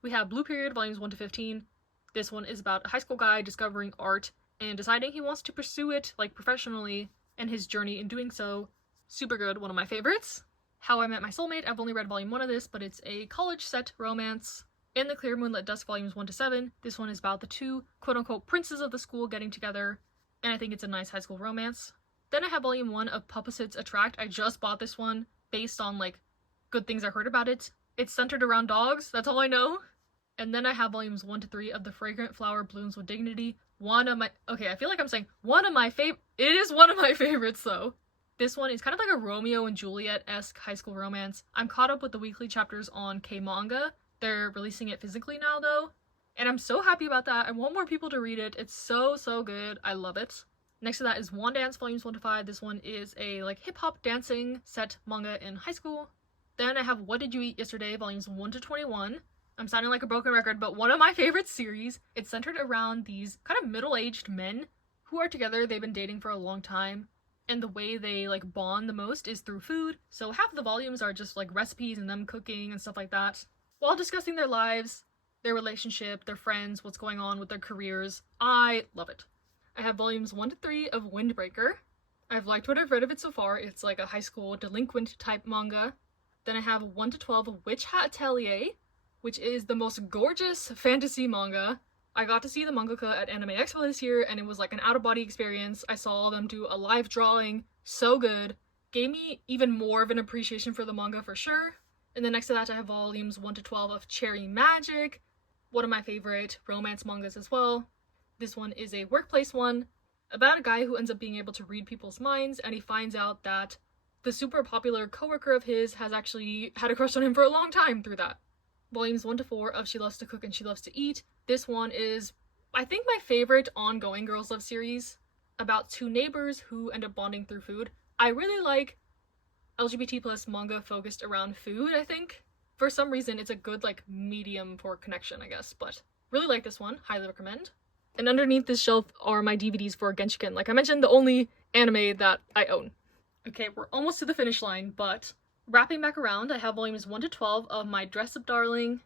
We have Blue Period, volumes 1 to 15. This one is about a high school guy discovering art and deciding he wants to pursue it, like, professionally, and his journey in doing so. Super good, one of my favorites. How I Met My Soulmate, I've only read volume 1 of this, but it's a college-set romance. In the Clear Moonlit Dusk, volumes 1 to 7. This one is about the 2 quote-unquote princes of the school getting together, and I think it's a nice high school romance. Then I have volume 1 of Puppasit's Attract. I just bought this one based on, like, good things I heard about it. It's centered around dogs, that's all I know. And then I have volumes 1 to 3 of The Fragrant Flower Blooms with Dignity. I feel like I'm saying it is one of my favorites though. This one is kind of like a Romeo and Juliet-esque high school romance. I'm caught up with the weekly chapters on K-manga. They're releasing it physically now though, and I'm so happy about that. I want more people to read it. It's so good. I love it. Next to that is One Dance, volumes 1 to 5. This one is a like hip-hop dancing set manga in high school. Then I have What Did You Eat Yesterday, volumes 1 to 21. I'm sounding like a broken record, but one of my favorite series. It's centered around these kind of middle-aged men who are together. They've been dating for a long time, and the way they like bond the most is through food. So half of the volumes are just like recipes and them cooking and stuff like that, while discussing their lives, their relationship, their friends, what's going on with their careers. I love it. I have volumes 1 to 3 of Windbreaker. I've liked what I've read of it so far. It's like a high school delinquent type manga. Then I have 1 to 12 of Witch Hat Atelier, which is the most gorgeous fantasy manga. I got to see the mangaka at Anime Expo this year, and it was like an out-of-body experience. I saw them do a live drawing, so good. Gave me even more of an appreciation for the manga for sure. And then next to that I have volumes 1 to 12 of Cherry Magic, one of my favorite romance mangas as well. This one is a workplace one, about a guy who ends up being able to read people's minds, and he finds out that the super popular coworker of his has actually had a crush on him for a long time through that. Volumes 1 to 4 of She Loves to Cook and She Loves to Eat. This one is, I think, my favorite ongoing girls love series, about two neighbors who end up bonding through food. I really like LGBT plus manga focused around food, I think. For some reason, it's a good, like, medium for connection, I guess, but really like this one. Highly recommend. And underneath this shelf are my DVDs for Genshiken. Like I mentioned, the only anime that I own. Okay, we're almost to the finish line, but wrapping back around, I have volumes 1 to 12 of My Dress Up Darling.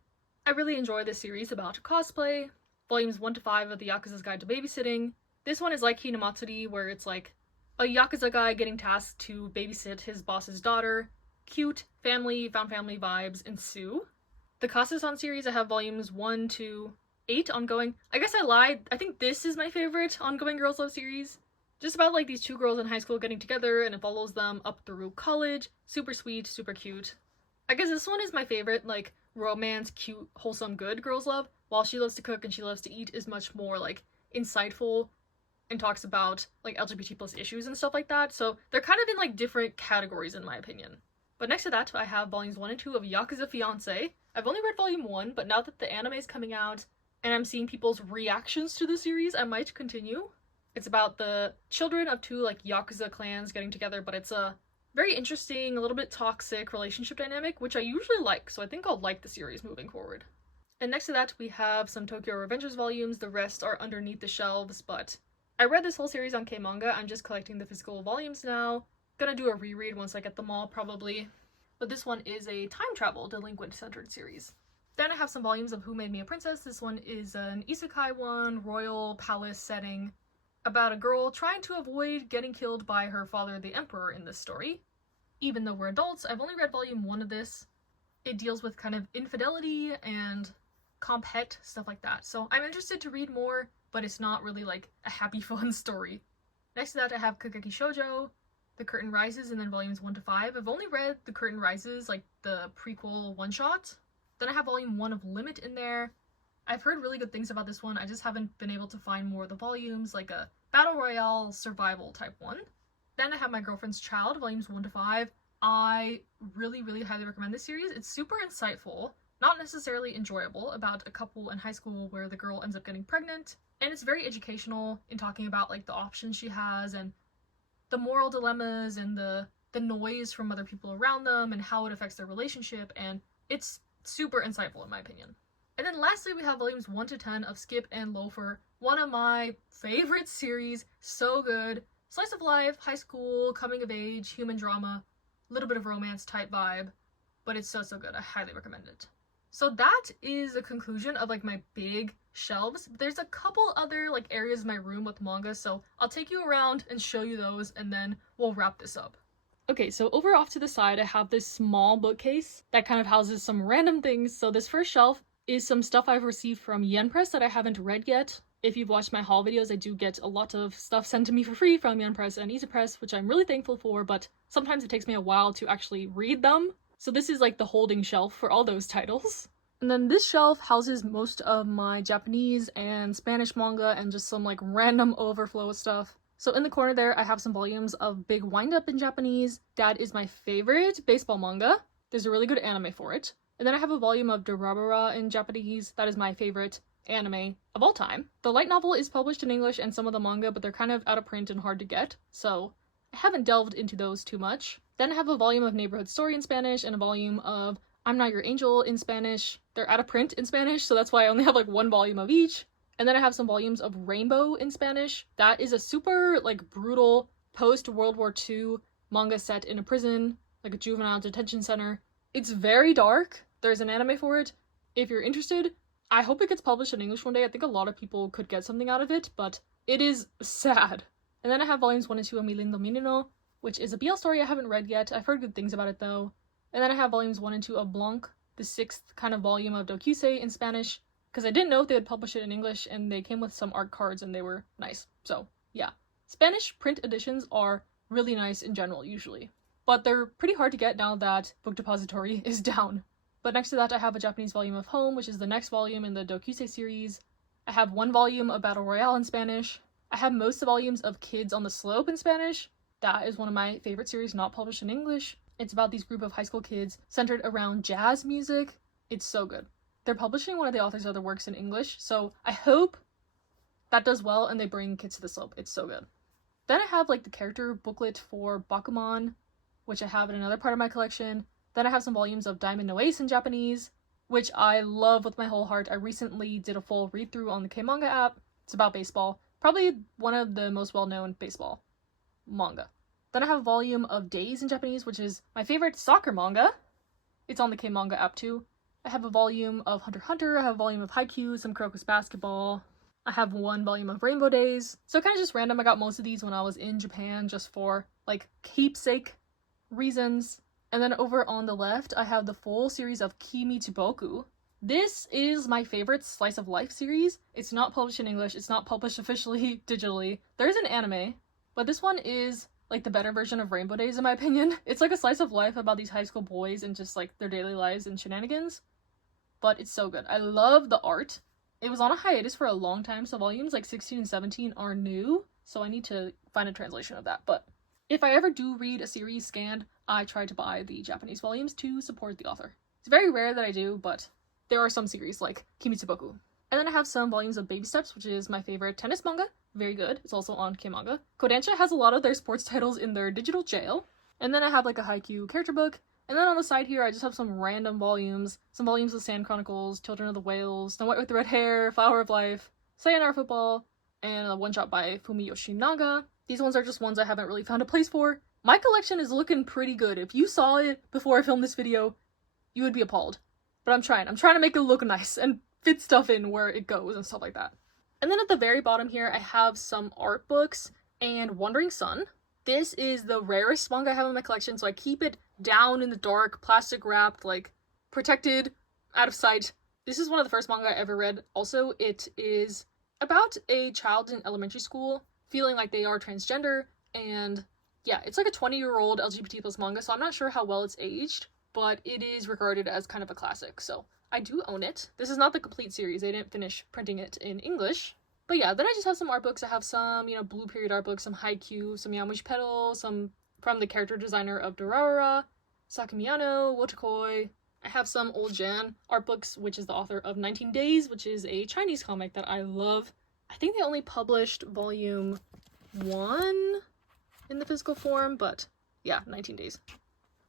I really enjoy this series about cosplay. Volumes 1 to 5 of The Yakuza's Guide to Babysitting. This one is like Hinamatsuri, where it's like a Yakuza guy getting tasked to babysit his boss's daughter. Cute, found family vibes ensue. The Kasa-san series, I have volumes 1 to 8 ongoing. I guess I lied. I think this is my favorite ongoing girls love series. Just about like these two girls in high school getting together, and it follows them up through college. Super sweet, super cute. I guess this one is my favorite, like, romance, cute, wholesome, good girls love, while She Loves to Cook and She Loves to Eat is much more, like, insightful and talks about, like, LGBT plus issues and stuff like that. So they're kind of in, like, different categories in my opinion. But next to that, I have volumes 1 and 2 of Yakuza Fiancé. I've only read volume 1, but now that the anime is coming out, and I'm seeing people's reactions to the series, I might continue. It's about the children of two, like, Yakuza clans getting together, but it's a very interesting, a little bit toxic relationship dynamic, which I usually like, so I think I'll like the series moving forward. And next to that, we have some Tokyo Revengers volumes. The rest are underneath the shelves, but I read this whole series on K-Manga. I'm just collecting the physical volumes now. Gonna do a reread once I get them all, probably. But this one is a time travel delinquent-centered series. Then I have some volumes of Who Made Me a Princess. This one is an isekai one, royal palace setting, about a girl trying to avoid getting killed by her father, the emperor, in this story. Even though we're adults, I've only read volume 1 of this. It deals with kind of infidelity and compet, stuff like that. So I'm interested to read more, but it's not really like a happy, fun story. Next to that, I have Kageki Shoujo, The Curtain Rises, and then volumes 1 to 5. I've only read The Curtain Rises, like the prequel one-shot. Then I have volume 1 of Limit in there. I've heard really good things about this one. I just haven't been able to find more of the volumes, like a Battle Royale survival type one. Then I have My Girlfriend's Child, volumes 1 to 5. I really, really highly recommend this series. It's super insightful, not necessarily enjoyable, about a couple in high school where the girl ends up getting pregnant. And it's very educational in talking about, like, the options she has and the moral dilemmas and the noise from other people around them and how it affects their relationship, and it's super insightful in my opinion. And then lastly, we have volumes 1 to 10 of Skip and Loafer, one of my favorite series. So good. Slice of life, high school, coming of age, human drama, little bit of romance type vibe, but it's so good. I highly recommend it. So that is a conclusion of, like, my big shelves. There's a couple other, like, areas of my room with manga, so I'll take you around and show you those, and then we'll wrap this up. Okay, so over off to the side, I have this small bookcase that kind of houses some random things. So this first shelf is some stuff I've received from Yen Press that I haven't read yet. If you've watched my haul videos, I do get a lot of stuff sent to me for free from Yen Press and Easy Press, which I'm really thankful for, but sometimes it takes me a while to actually read them. So this is like the holding shelf for all those titles. And then this shelf houses most of my Japanese and Spanish manga and just some, like, random Overflow stuff. So in the corner there, I have some volumes of Big Wind Up in Japanese. That is my favorite baseball manga. There's a really good anime for it. And then I have a volume of Durabara in Japanese. That is my favorite anime of all time. The light novel is published in English and some of the manga, but they're kind of out of print and hard to get, so I haven't delved into those too much. Then I have a volume of Neighborhood Story in Spanish and a volume of I'm Not Your Angel in Spanish. They're out of print in Spanish, so that's why I only have, like, one volume of each. And then I have some volumes of Rainbow in Spanish. That is a super, like, brutal post-World War II manga set in a prison, like a juvenile detention center. It's very dark. There's an anime for it. If you're interested, I hope it gets published in English one day. I think a lot of people could get something out of it, but It is sad. And then I have volumes 1 and 2 of Mi Lindo Menino, which is a BL story I haven't read yet. I've heard good things about it though. And then I have volumes 1 and 2 of Blanc, the 6th kind of volume of Dokusei in Spanish, because I didn't know if they would publish it in English, and they came with some art cards and they were nice. So yeah, Spanish print editions are really nice in general usually, but they're pretty hard to get now that Book Depository is down. But next to that I have a Japanese volume of Home, which is the next volume in the Dokusei series. I have 1 volume of Battle Royale in Spanish. I have most of the volumes of Kids on the Slope in Spanish. That is one of my favorite series not published in English. It's about these group of high school kids centered around jazz music. It's so good. They're publishing one of the author's other works in English, so I hope that does well and they bring Kids to the Slope. It's so good. Then I have like the character booklet for Bakuman, which I have in another part of my collection. Then I have some volumes of Diamond No Ace in Japanese, which I love with my whole heart. I recently did a full read-through on the K-Manga app. It's about baseball. Probably one of the most well-known baseball manga. Then I have a volume of Days in Japanese, which is my favorite soccer manga. It's on the K-Manga app too. I have a volume of Hunter x Hunter, I have a volume of Haikyuu, some Kuroko's Basketball. I have 1 volume of Rainbow Days. So kind of just random. I got most of these when I was in Japan just for like keepsake reasons. And then over on the left, I have the full series of Kimi to Boku. This is my favorite slice of life series. It's not published in English. It's not published officially digitally. There is an anime, but this one is like the better version of Rainbow Days in my opinion. It's like a slice of life about these high school boys and just like their daily lives and shenanigans. But it's so good. I love the art. It was on a hiatus for a long time, so volumes like 16 and 17 are new, so I need to find a translation of that. But if I ever do read a series scanned, I try to buy the Japanese volumes to support the author. It's very rare that I do, but there are some series like Kimitsuboku. And then I have some volumes of Baby Steps, which is my favorite tennis manga. Very good. It's also on K-Manga. Kodansha has a lot of their sports titles in their digital jail. And then I have like a Haikyuu character book. And then on the side here, I just have some random volumes. Some volumes of Sand Chronicles, Children of the Whales, Snow White with the Red Hair, Flower of Life, Sayonara Football, and a one-shot by Fumi Yoshinaga. These ones are just ones I haven't really found a place for. My collection is looking pretty good. If you saw it before I filmed this video, you would be appalled. But I'm trying to make it look nice and fit stuff in where it goes and stuff like that. And then at the very bottom here, I have some art books and Wandering Sun. This is the rarest manga I have in my collection, so I keep it down in the dark, plastic wrapped, like protected, out of sight. This is one of the first manga I ever read. Also, it is about a child in elementary school feeling like they are transgender, and yeah, it's like a 20-year-old LGBT plus manga, so I'm not sure how well it's aged, but it is regarded as kind of a classic, so I do own it. This is not the complete series. They didn't finish printing it in English. But yeah, then I just have some art books. I have some, Blue Period art books, some Haikyuu, some Yamushi Pedal, some from the character designer of Durarara, Sakimiyano, Wotakoi. I have some Old Jan art books, which is the author of 19 Days, which is a Chinese comic that I love. I think they only published volume 1 in the physical form, but yeah, 19 Days.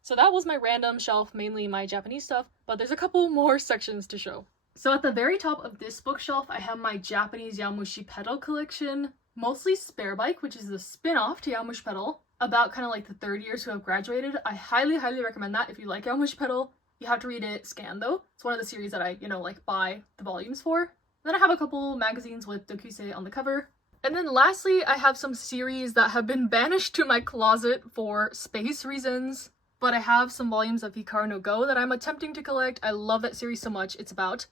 So that was my random shelf, mainly my Japanese stuff, but there's a couple more sections to show. So at the very top of this bookshelf, I have my Japanese Yamushi Pedal collection, mostly Spare Bike, which is the spin-off to Yamushi Pedal, about kind of like the third years who have graduated. I highly, highly recommend that if you like Yamushi Pedal. You have to read it scanned though. It's one of the series that I, like buy the volumes for. Then I have a couple magazines with Dokusei on the cover. And then lastly, I have some series that have been banished to my closet for space reasons. But I have some volumes of Hikaru no Go that I'm attempting to collect. I love that series so much. It's about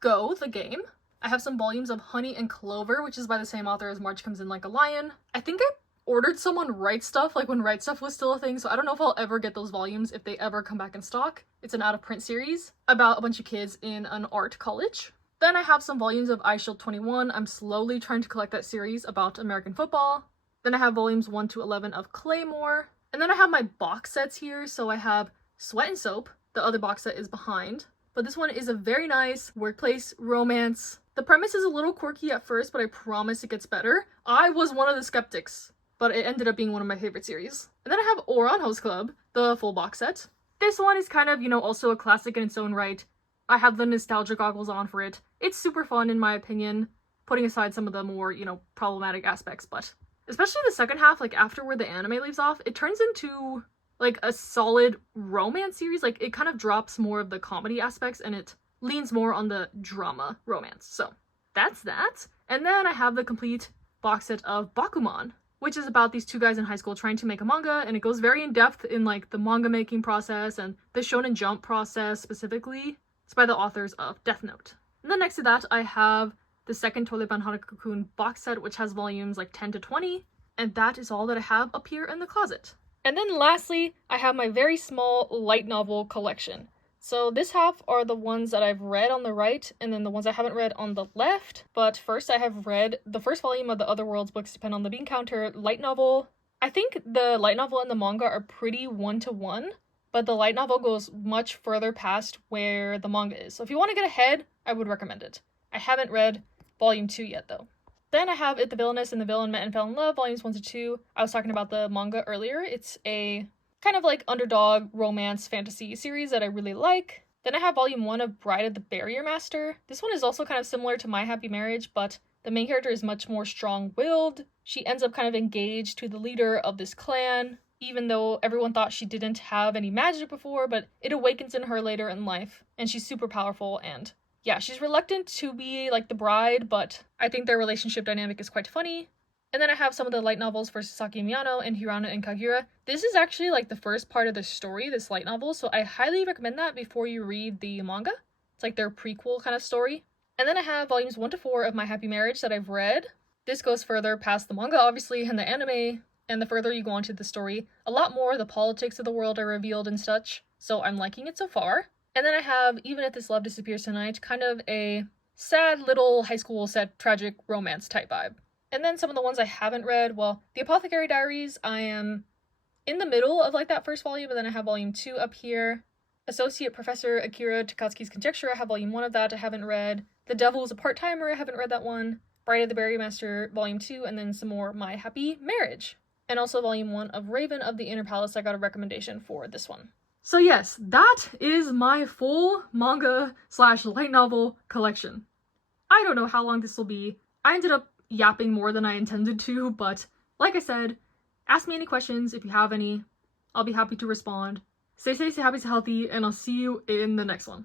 Go, the game. I have some volumes of Honey and Clover, which is by the same author as March Comes in Like a Lion. I think I ordered someone Right Stuff, like when Right Stuff was still a thing, so I don't know if I'll ever get those volumes if they ever come back in stock. It's an out-of-print series about a bunch of kids in an art college. Then I have some volumes of I Shield 21. I'm slowly trying to collect that series about American football. Then I have volumes 1 to 11 of Claymore. And then I have my box sets here, so I have Sweat and Soap. The other box set is behind. But this one is a very nice workplace romance. The premise is a little quirky at first, but I promise it gets better. I was one of the skeptics, but it ended up being one of my favorite series. And then I have Ouran Host Club, the full box set. This one is kind of, also a classic in its own right. I have the nostalgia goggles on for it. It's super fun in my opinion, putting aside some of the more, problematic aspects, but especially the second half, like after where the anime leaves off, it turns into like a solid romance series. Like it kind of drops more of the comedy aspects and it leans more on the drama romance. So that's that. And then I have the complete box set of Bakuman, which is about these two guys in high school trying to make a manga, and it goes very in depth in like the manga making process and the Shonen Jump process specifically. It's by the authors of Death Note. And then next to that, I have the second Toilet-Ban Hanako-kun box set, which has volumes like 10 to 20, and that is all that I have up here in the closet. And then lastly, I have my very small light novel collection. So this half are the ones that I've read on the right, and then the ones I haven't read on the left. But first, I have read the first volume of the Other Worlds Books Depend on the Bean Counter light novel. I think the light novel and the manga are pretty one-to-one, but the light novel goes much further past where the manga is. So if you want to get ahead, I would recommend it. I haven't read volume 2 yet, though. Then I have It the Villainess and the Villain Met and Fell in Love, volumes 1 to 2. I was talking about the manga earlier. It's a kind of like underdog romance fantasy series that I really like. Then I have volume 1 of Bride of the Barrier Master. This one is also kind of similar to My Happy Marriage, but the main character is much more strong-willed. She ends up kind of engaged to the leader of this clan, even though everyone thought she didn't have any magic before, but it awakens in her later in life, and she's super powerful, and yeah, she's reluctant to be like the bride, but I think their relationship dynamic is quite funny. And then I have some of the light novels for Sasaki Miyano and Hirano and Kaguya. This is actually like the first part of the story, this light novel, so I highly recommend that before you read the manga. It's like their prequel kind of story. And then I have volumes 1 to 4 of My Happy Marriage that I've read. This goes further past the manga, obviously, and the anime, and the further you go into the story, a lot more the politics of the world are revealed and such, so I'm liking it so far. And then I have Even If This Love Disappears Tonight, kind of a sad little high school set tragic romance type vibe. And then some of the ones I haven't read, well, The Apothecary Diaries, I am in the middle of like that first volume, and then I have volume 2 up here. Associate Professor Akira Takatsuki's Conjecture, I have volume 1 of that, I haven't read. The Devil is a Part-Timer, I haven't read that one. Bride of the Barrier Master, volume 2, and then some more My Happy Marriage. And also volume 1 of Raven of the Inner Palace, I got a recommendation for this one. So yes, that is my full manga / light novel collection. I don't know how long this will be. I ended up yapping more than I intended to, but like I said, ask me any questions if you have any. I'll be happy to respond. Stay safe, stay happy, stay healthy, and I'll see you in the next one.